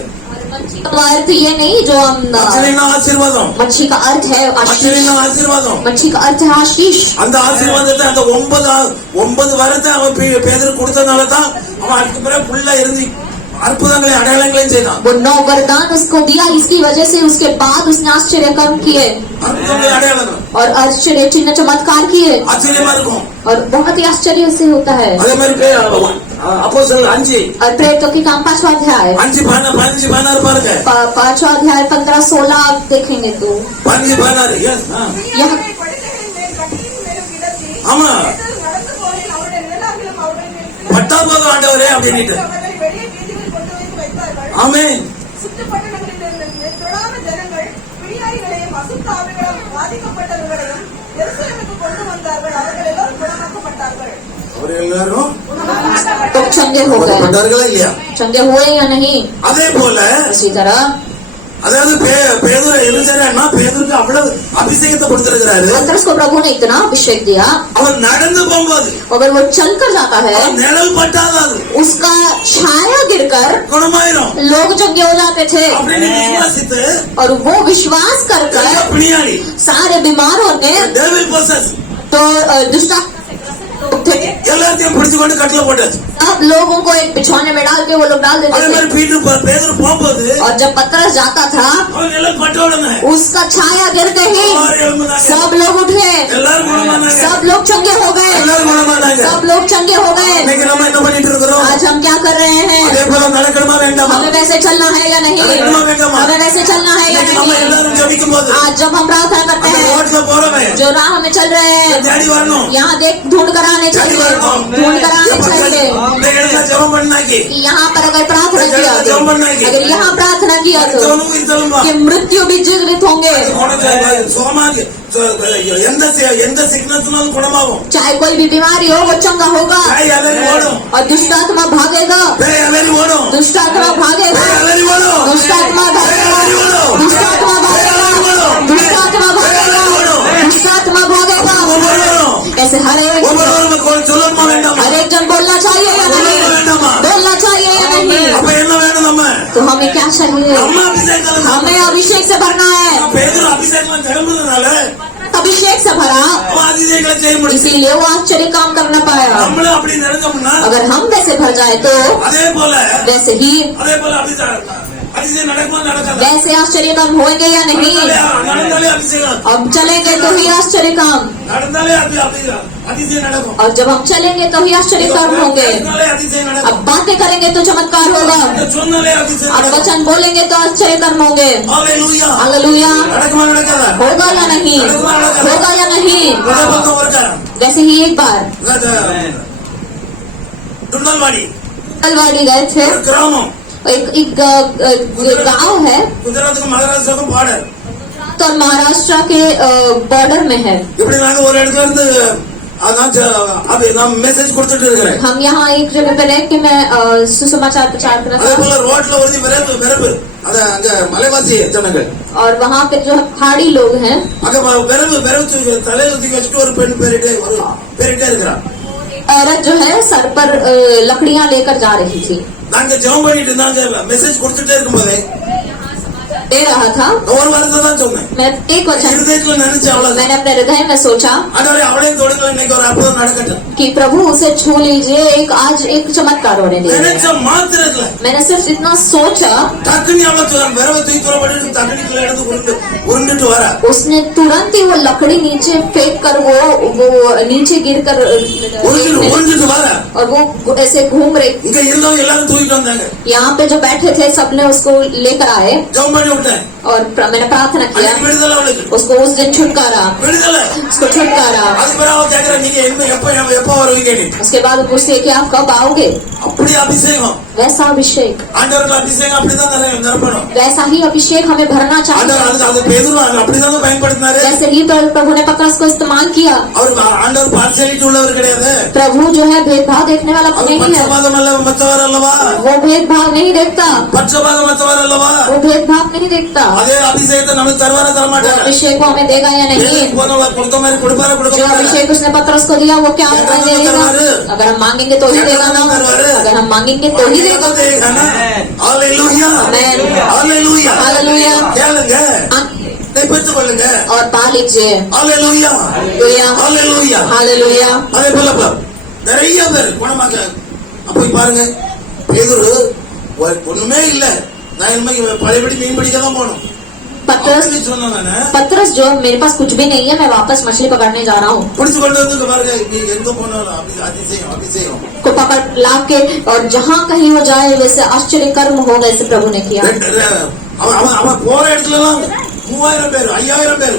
मच्छी का अर्थ ये नहीं जो हम மछलीனா ஆசீர்வாதம். मच्छी का अर्थ है आशीष। மछलीனா ஆசீர்வாதம். मच्छी का अर्थ है आशीष। அந்த ஆசீர்வாதத்தை அந்த 9 வரத்தை அவன் பேதுரு கொடுத்தனால தான் அவன் அதுக்கு பிறகு புள்ள இருந்து அற்புதங்களை அடையாளங்களையும் செய்தான். वो 9 वरदान उसको दिया, इसकी वजह से उसके बाद उसने आश्चर्य कर्म किए அற்புதங்களை அடையாளம் और आश्चर्य चिन्ह चमत्कार किए ஆச்சரியமா இருக்கும். और बहुत ही आश्चर्य से होता है। அதே மாதிரி அப்போஸ்தலர் 5 और प्रेरितों के काम 5वां अध्याय 5:16 பாருங்க. 5वां अध्याय 15-16 आप देखेंगे तो 5:16 எஸ் यहाँ படுக்கைகளின் மேல் கட்டிலின் மேலும் கிடத்தி ஆமா பேதுரு நடந்து போகையில் அவருடைய நிழலாகிலும் அவருடைய மேல் பட்டா போதும் ஆண்டவரே அப்படின்னுட்டு. அவர்களை வெளியே வீதியில் கொண்டு வைத்து வைத்தார்கள். ஆமென். சுற்று பட்டணங்களிலிருந்து தொழாத ஜனங்கள் பிணியாரிகளையும் அசுத்த ஆவிகளால் பாதிக்கப்பட்டவர்களையும் எருசலேமுக்கு கொண்டு வந்தார்கள். அவர்கள் எல்லோரும் குணமாக்கப்பட்டார்கள். அவர் எல்லாரும் लोग चंगे हो गए, குணப்பட்டார்களா இல்லையா? चंगे हुए या नहीं? அதே போல इसी तरह அதாவது பேதுரு எலிசா பேதுருக்கு அவ்வளவு அபிஷேகத்தை கொடுத்திருக்கிறாரு. पतरस को प्रभु ने इतना अभिषेक दिया, அவர் நடந்து போகும்போது अगर वो चलकर जाता है அவர் நிழல் பட்டாதாது उसका छाया गिरकर குணமாயிரும் लोग चंगे हो जाते थे। அப்படின்னு விசுவாசித்து और वो विश्वास कर எல்லா कर பிணியாளி सारे बीमारों ने டேவில் போசஸ் तो दुष्टा थे, எல்லாத்தையும் பிடிச்சு கொண்டு கட்டில போட்டாச்சு. सब लोगों को एक बिछौने में डाल के वो लोग डाल அதே देते மாதிரி थे। பேதுரு போகும்போது और जब पतरस जाता था அவன் நிழல் பட்ட உடனே उसका छाया गिरते ही सब लोग उठे, எல்லாரும் குணமானாங்க. सब लोग चंगे हो गए, எல்லாரும் குணமானாங்க. सब लोग चंगे हो गए। இன்னைக்கு நம்ம என்ன பண்ணிட்டு இருக்கிறோம்? आज हम क्या कर रहे அதே हैं? போல நடக்கணுமா வேண்டாமா? हमें वैसे चलना है या नहीं? हमें वैसे चलना है या இன்னைக்கு நம்ம नहीं? எல்லாரும் ஜெபிக்கும் போது आज जब हम प्रार्थना करते அந்த हैं, ரோட்ல போறவன் जो राह में चल रहे हैं தேடி வரணும். यहाँ देख ढूंढ कर आने चाहिए, ढूंढ कर आने चाहिए இந்த இடத்துல ஜெபம் பண்ணாக்கி कि यहाँ पर अगर प्रार्थना किया तो, अगर यहाँ प्रार्थना किया तो ஜெபம் இருந்தலும்பா कि मृत्यु भी जीवित होंगे, சோமாகி எந்த சிக்னஸ்னாலும் குணமாகும். चाहे कोई भी बीमारी हो वो चंगा होगा பேய் அலறி ஓடும். और दुष्टात्मा भागेगा, பேய் அலறி ஓடும். दुष्टात्मा भागेगा, பேய் அலறி ஓடும். दुष्टात्मा भागेगा, दुष्टात्मा भागेगा, दुष्टात्मा भागेगा, दुष्टात्मा भागेगा। ஓடும். ऐसे हर एक ஒவ்வொருவரும் சொல்லணுமா வேண்டாமா? हर एक जन बोलना चाहिए या नहीं? बोलना चाहिए या नहीं? அப்ப என்ன வேணும்? நம்ம तो हमें क्या चाहिए? நம்ம அபிஷேகம் हमें अभिषेक से भरना है। பேதுரு அபிஷேகம் கிளம்புறதுனால अभिषेक से भरा, அவன் அதிசயங்களை செய்ய முடியும். इसीलिए वो आश्चर्य काम कर न पाया। நம்மளும் அப்படி நடந்தோம்னா अगर हम वैसे भर जाए तो அதே போல वैसे ही அதிசயம் நடக்குமா நடக்காதா? वैसे आश्चर्य काम होंगे या नहीं? நடந்தாலே அபிஷேகம் अब चलेंगे तो ही आश्चर्य काम, நடந்தாலே அதிசயம் நடக்கும். और जब हम चलेंगे तो ही आश्चर्य काम होंगे। பேசினாலே அதிசயம் अब நடக்கும். बातें करेंगे तो चमत्कार होगा, சொன்னாலே அதிசயம் और நடக்கும். वचन बोलेंगे तो आश्चर्य कर्म होंगे। ஹalleluya. हालेलुया। நடக்குமா நடக்காதா? होगा या नहीं? होगा या नहीं? அதே பக்கம் ஒருத்தர் वैसे ही एक बार துண்டல்வாடி कलवाड़ी गए थे, ஒரு கிராமம் एक गांव है குஜராத்துக்கும் மகாராஷ்டிராவுக்கும் பார்டர். तो महाराष्ट्र के बॉर्डर में है। இப்படி நாங்க ஒரு இடத்துல இருந்து நான் மெசேஜ் கொடுத்துட்டு இருக்கிறேன். हम यहाँ एक जगह पे रह के मैं सुसमाचार प्रचार कर அதே रहा போல ரோட்ல ஒரு விரவு அத அங்க மலைவாசி ஜனங்கள் था, और वहाँ पे जो पहाड़ी लोग हैं அங்க விரவு தலையில தூக்கி வச்சுட்டு ஒரு பெண் பேரிட்டே இருக்கிறான். औरत जो है सर पर लकड़ियाँ लेकर जा रही थी, நாங்க ஜெபம் பண்ணிட்டு இருந்தாங்க மெசேஜ் கொடுத்துட்டே இருக்கும்போது दे रहा था। ஒரு வாரத்தை தான் சொன்னேன். मैं एक वचन இருதயத்துல நினைச்சேன் அவ்வளவுதான். मैंने अपने हृदय में सोचा ஆண்டவரே அவளையும் தொடுங்க, இன்னைக்கு ஒரு அற்புதம் நடக்கட்டும். कि प्रभु उसे छू लीजिए, एक आज एक चमत्कार होने दीजिए। நினைச்ச மாத்திரத்துல मैंने सिर्फ इतना सोचा, டக்குனு அவளை விரவை தூக்கி தூர பண்ணிட்டு தண்ணிக்குள்ள எடுத்து உருண்டுட்டு வர उसने तुरंत ही वो लकड़ी नीचे फेंक कर वो नीचे गिर कर உருண்டுட்டு வர और वो ऐसे घूम रही। இங்க இருந்தவங்க எல்லாரும் தூக்கிட்டு வந்தாங்க. यहाँ पे जो बैठे थे सबने उसको लेकर आए ஜெபம் பண்ணி விட்டேன். और मैंने प्रार्थना किया அதுக்கு விடுதலை அவளுக்கு उसको, उस दिन छुटकारा, விடுதலை. उसको छुटकारा। அதுக்கு பிறகு அவ கேக்குறா, நீங்க எப்ப வருவீங்க? उसके बाद वो पूछते कि आप कब आओगे? அப்படி அபிஷேகம் वैसा अभिषेक, ஆண்டவருக்கு அபிஷேகம் அப்படிதான் நிரப்பணும். वैसा ही अभिषेक हमें भरना चाहिए। ஆண்டவர் அது பேதுரு அப்படிதான் பயன்படுத்தினாரு. जैसे ही प्रभु ने पतरस को इस्तेमाल किया। அவர் ஆண்டவர் பார்சியாலிட்டி உள்ளவர் கிடையாது. प्रभु जो है भेदभाव देखने वाला அவர் नहीं है, பட்சபாதம் மற்றவர் அல்லவா? वो भेदभाव नहीं देखता, பட்சபாதம் மற்றவர் அல்லவா? वो भेदभाव नहीं देखता। அதே அபிஷேகத்தை நமக்கு தருவாரா वो தரமாட்டாரா? अभिषेक को हमें देगा या नहीं? போனவங்க கொடுத்த மாதிரி கொடுப்பாரா जो கொடுக்க மாட்டாரா? अभिषेक उसने पतरस को दिया वो क्या हमें देगा? अगर हम मांगेंगे तो ही देगा ना, अगर हम मांगेंगे तो ही देगा। ஹalleluya. Amen. ஹalleluya. हालेलुया। கேளுங்க, பெற்றுக் கொள்ளுங்க. और पा लीजिए। ஹalleluya. हालेलुया। ஹalleluya. हालेलुया। அதே போல நிறைய பேர் குணமாக்க அப்ப பாருங்க, பேதுரு ஒண்ணுமே இல்ல, நான் இனிமே பழையபடி மீன் பிடிக்க தான் போகணும். पतरस சொன்னாங்க पतरस जो मेरे पास कुछ भी नहीं है, मैं वापस मछली पकड़ने जा रहा हूँ। பிடிச்சு கொண்டு வந்து பாருங்க, எங்க போனாலும் அதிசயம் அதிசயம். को पकड़ ला के और जहाँ कहीं वो जाए वैसे आश्चर्य कर्म होगा, ऐसे प्रभु ने किया। அவன் போற இடத்துல எல்லாம் 3000 பேர் 5000 பேர்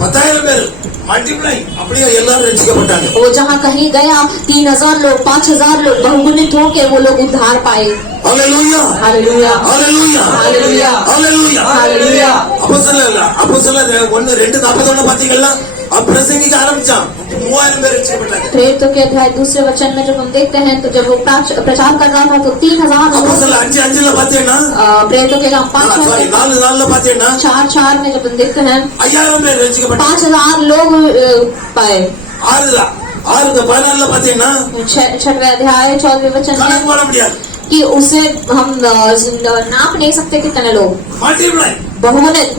10,000 பேர் மல்டிப்ளை அப்படியே எல்லாரும் ரட்சிக்கப்பட்டாங்க. वो जहाँ कहीं गया 3,000 लोग 5,000 लोग बहुगुणित होके वो लोग उद्धार पाए। ஹalleluya हालेलुया ஹalleluya हालेलुया ஹalleluya हालेलुया। அப்போஸ்தலர் 1:2:41 பாத்தீங்களா? பிரசங்கிக்க ஆரம்பிச்சான் 3000 பேர் ரட்சிக்கப்பட்டாங்க. प्रेरितों के अध्याय दूसरे वचन में जब हम देखते हैं तो जब वो प्रचार कर रहा था तो 3,000 அப்போஸ்தலர் 5:5 பாத்தீங்கன்னா प्रेरितों के काम 4 பாத்தீங்கன்னா 4 में जब हम देखते हैं 5000 பேர் ரட்சிக்கப்பட்டாங்க. 5,000 लोग पाए। 6:14 பாத்தீங்கன்னா 6वें अध्याय 14वें वचन में கணக்கு போட முடியாது. कि उसे हम नाप नहीं सकते कितने लोग மல்டிப்ளை बहुगुणित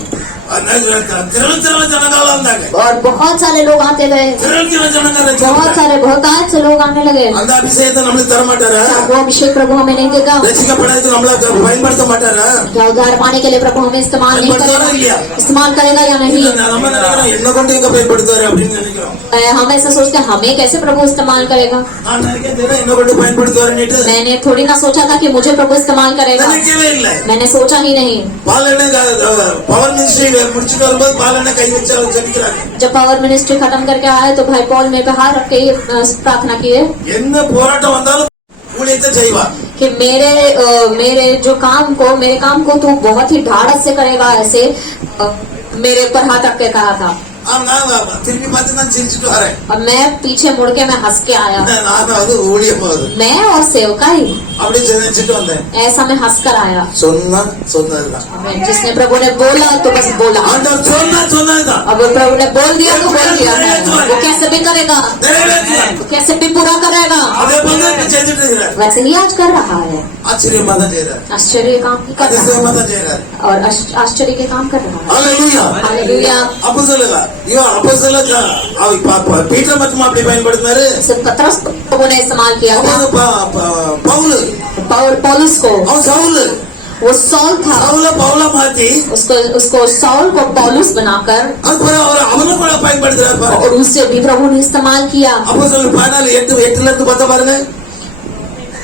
திரள் ஜனங்களா வந்தாங்க. और बहुत सारे लोग आते गए। திரள் ஜனங்க बहुत ரட்சிக்கப்பட்டாங்க. सारे बहुतायत से लोग आने लगे। அந்த அபிஷேகத்தை நம்மளுக்கு தர மாட்டாரா? क्या वो अभिषेक प्रभु हमें नहीं देगा? ரட்சிக்கப்படாதது நம்மள பயன்படுத்த மாட்டாரா? क्या उद्धार पाने के लिए प्रभु हमें इस्तेमाल नहीं करेगा? इस्तेमाल करेगा या नहीं? நம்ம நினைக்கிறோம் என்ன கொண்டு எங்க பயன்படுத்துவாரு அப்படின்னு நினைக்கிறோம். हम ऐसा सोचते हैं हमें कैसे प्रभु इस्तेमाल करेगा? நான் நினைக்கிறேன் என்ன கொண்டு பயன்படுத்துவாருன்னு मैंने थोड़ी ना सोचा था कि मुझे प्रभु इस्तेमाल करेगा। நினைக்கவே இல்லை. मैंने सोचा ही नहीं। பாலனை பவர் மினிஸ்ட்ரி முடிச்சுட்டு வரும்போது பாலனை கை வச்சு அவர் ஜெபிக்கிறாங்க. जब पावर मिनिस्ट्री खत्म करके आए तो भाई पॉल ने हाथ रख के ये प्रार्थना किए என்ன போராட்டம் வந்தாலும் ஊழியத்தை செய்வார். कि मेरे काम को तू बहुत ही ढाढ़स से करेगा। ऐसे मेरे ऊपर हाथ रख के कहा था நான் திரும்பி பார்த்து நான் சிரிச்சுட்டு வரேன். और मैं पीछे मुड़ के मैं हंस के आया। நான் வந்து ஊழியம் போகுது मैं और सेवकाई அப்படி நினைச்சிட்டு வந்தேன். ऐसा मैं हंस कर आया। சொன்னதுதான் जिसने प्रभु ने बोला तो बस बोला। ஆண்டவர் சொன்னதுதான் अब प्रभु ने बोल दिया तो बोल दिया है। वो कैसे भी करेगा, நிறைவேற்றுவார். वो कैसे भी पूरा करेगा। அதே போல இப்ப செஞ்சுட்டு இருக்கிறார். वैसे ही आज कर रहा है। ஆச்சரியமா தான் செய்றார். आश्चर्य काम ही कर रहा அதிசயமா है தான் செய்றார். और आश्चर्य के काम कर रहा है। ஹalleluya हालेलुया। அப்போ சொல்லுங்க அப்போஸ்தலர் பீட்டர் மட்டும் அப்படி பயன்படுத்தினாரு. सिर्फ पतरस प्रभु ने इस्तेमाल किया था। பவுல் पौलुस को அவன் சவுல் वो सॉल था, பவுல மாத்தி उसको सॉल को पौलुस बनाकर அதுக்கப்புறம் அவனை கூட பயன்படுத்துறாரு பாருங்க. और उससे भी प्रभु ने इस्तेमाल किया। அப்போஸ்தலர் 14:8 இருந்து பார்த்தா பாருங்க.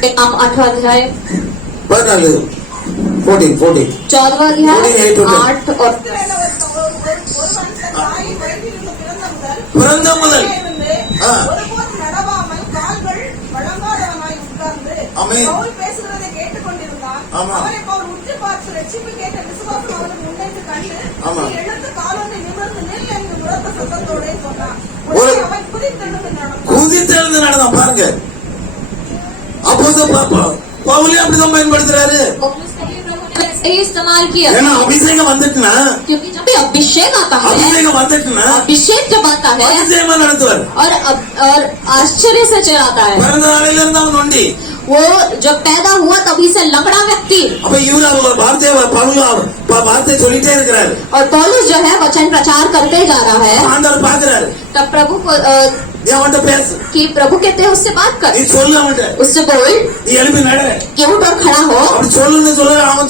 8वां अध्याय 14 14 14वां अध्याय 8 और ஒருவன் தன் தாயின் வயிற்றிலிருந்து பிறந்த முதல் ஒருபோதும் நடவாமல் கால்கள் வழங்காதவனாய் உட்கார்ந்து ஆமென். பவுல் பேசுகிறதை கேட்டுக்கொண்டிருந்தான். ஆமா. அவனை பவுல் உற்று பார்த்து ரட்சிப்பு கேட்ட விசுவாசம் அவனுக்கு உண்டென்று கண்டு ஆமா. நீ எழுந்து காலொன்றை நிமிர்ந்து நில் என்று உரத்த சத்தத்தோடே சொன்னான். ஒரு- உடனே அவன் குதித்தெழுந்து நடந்தான். குதித்தெழுந்து நடந்தான் பாருங்க. அப்போது பவுலே அப்படிதான் பயன்படுத்துறாரு. पौलुस को भी प्रभु ने ऐसे ही इस्तेमाल किया। ஏன்னா அபிஷேகம் வந்துட்டுனா क्योंकि जब भी अभिषेक आता है, அபிஷேகம் வந்துட்டுனா अभिषेक जब आता है அதிசயமா நடத்துவார். और आश्चर्य से चलाता है। பிறந்த நாளில இருந்து அவன் நொண்டி. वो जब पैदा हुआ तभी से लंगड़ा व्यक्ति, அப்ப இவரு வார்த்தை சொல்லிட்டே இருக்கிறாரு. और पौलुस जो है वचन प्रचार करते जा रहा है। ஆண்டவர் பாக்குறாரு. तब प्रभु को நீ அவன்கிட்ட பேசு, कि प्रभु कहते हैं उससे बात कर, நீ சொல்லு அவன்கிட்ட, उससे बोल நீ எழுப்பி நட, कि उठ और खड़ा हो। அப்படி சொல்லுன்னு சொல்ல அவன்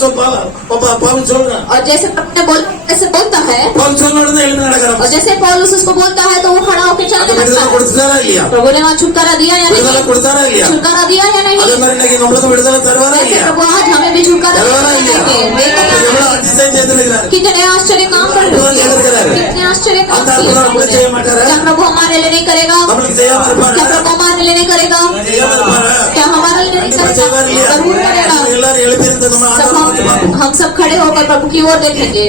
பவுல் சொல்றான். और जैसे प्रभु ने ऐसे बोलता है பவுல் சொன்ன உடனே எழுப்பி நடக்கிறான். और जैसे पौलुस उसको बोलता है तो वो खड़ा होकर चलने लगता விடுதலை है। கொடுத்தாரா இல்லையா? प्रभु ने वहाँ छुटकारा दिया या விடுதலை नहीं? கொடுத்தாரா இல்லையா? छुटकारा दिया या नहीं? அதே மாதிரி இன்னைக்கு நம்மளுக்கு விடுதலை தருவாரா वैसे இல்லையா? प्रभु आज हमें भी छुटकारा தருவாரா இல்லையா? देंगे। எவ்வளவு அதிசயம் செய்திருக்கிறார். कितने आश्चर्य काम कर रहे हैं, कितने आश्चर्य काम அந்த किए அற்புதம் நம்மளுக்கு செய்ய प्रभु ने। மாட்டாரா? क्या प्रभु हमारे लिए नहीं करेगा? நம்மளுக்கு செய்யாம क्या இருப்பாரா? प्रभु हमारे लिए नहीं करेगा? செய்யாம இருப்பாரா? क्या हमारे लिए नहीं கண்டிப்பா செய்வார் करेगा? இல்லையா? जरूर करेगा। எல்லாரும் எழுப்பி இருந்து நம்ம सब ஆண்டவரை நோக்கி பார்ப்போம். हम सब खड़े होकर प्रभु की ओर देखेंगे।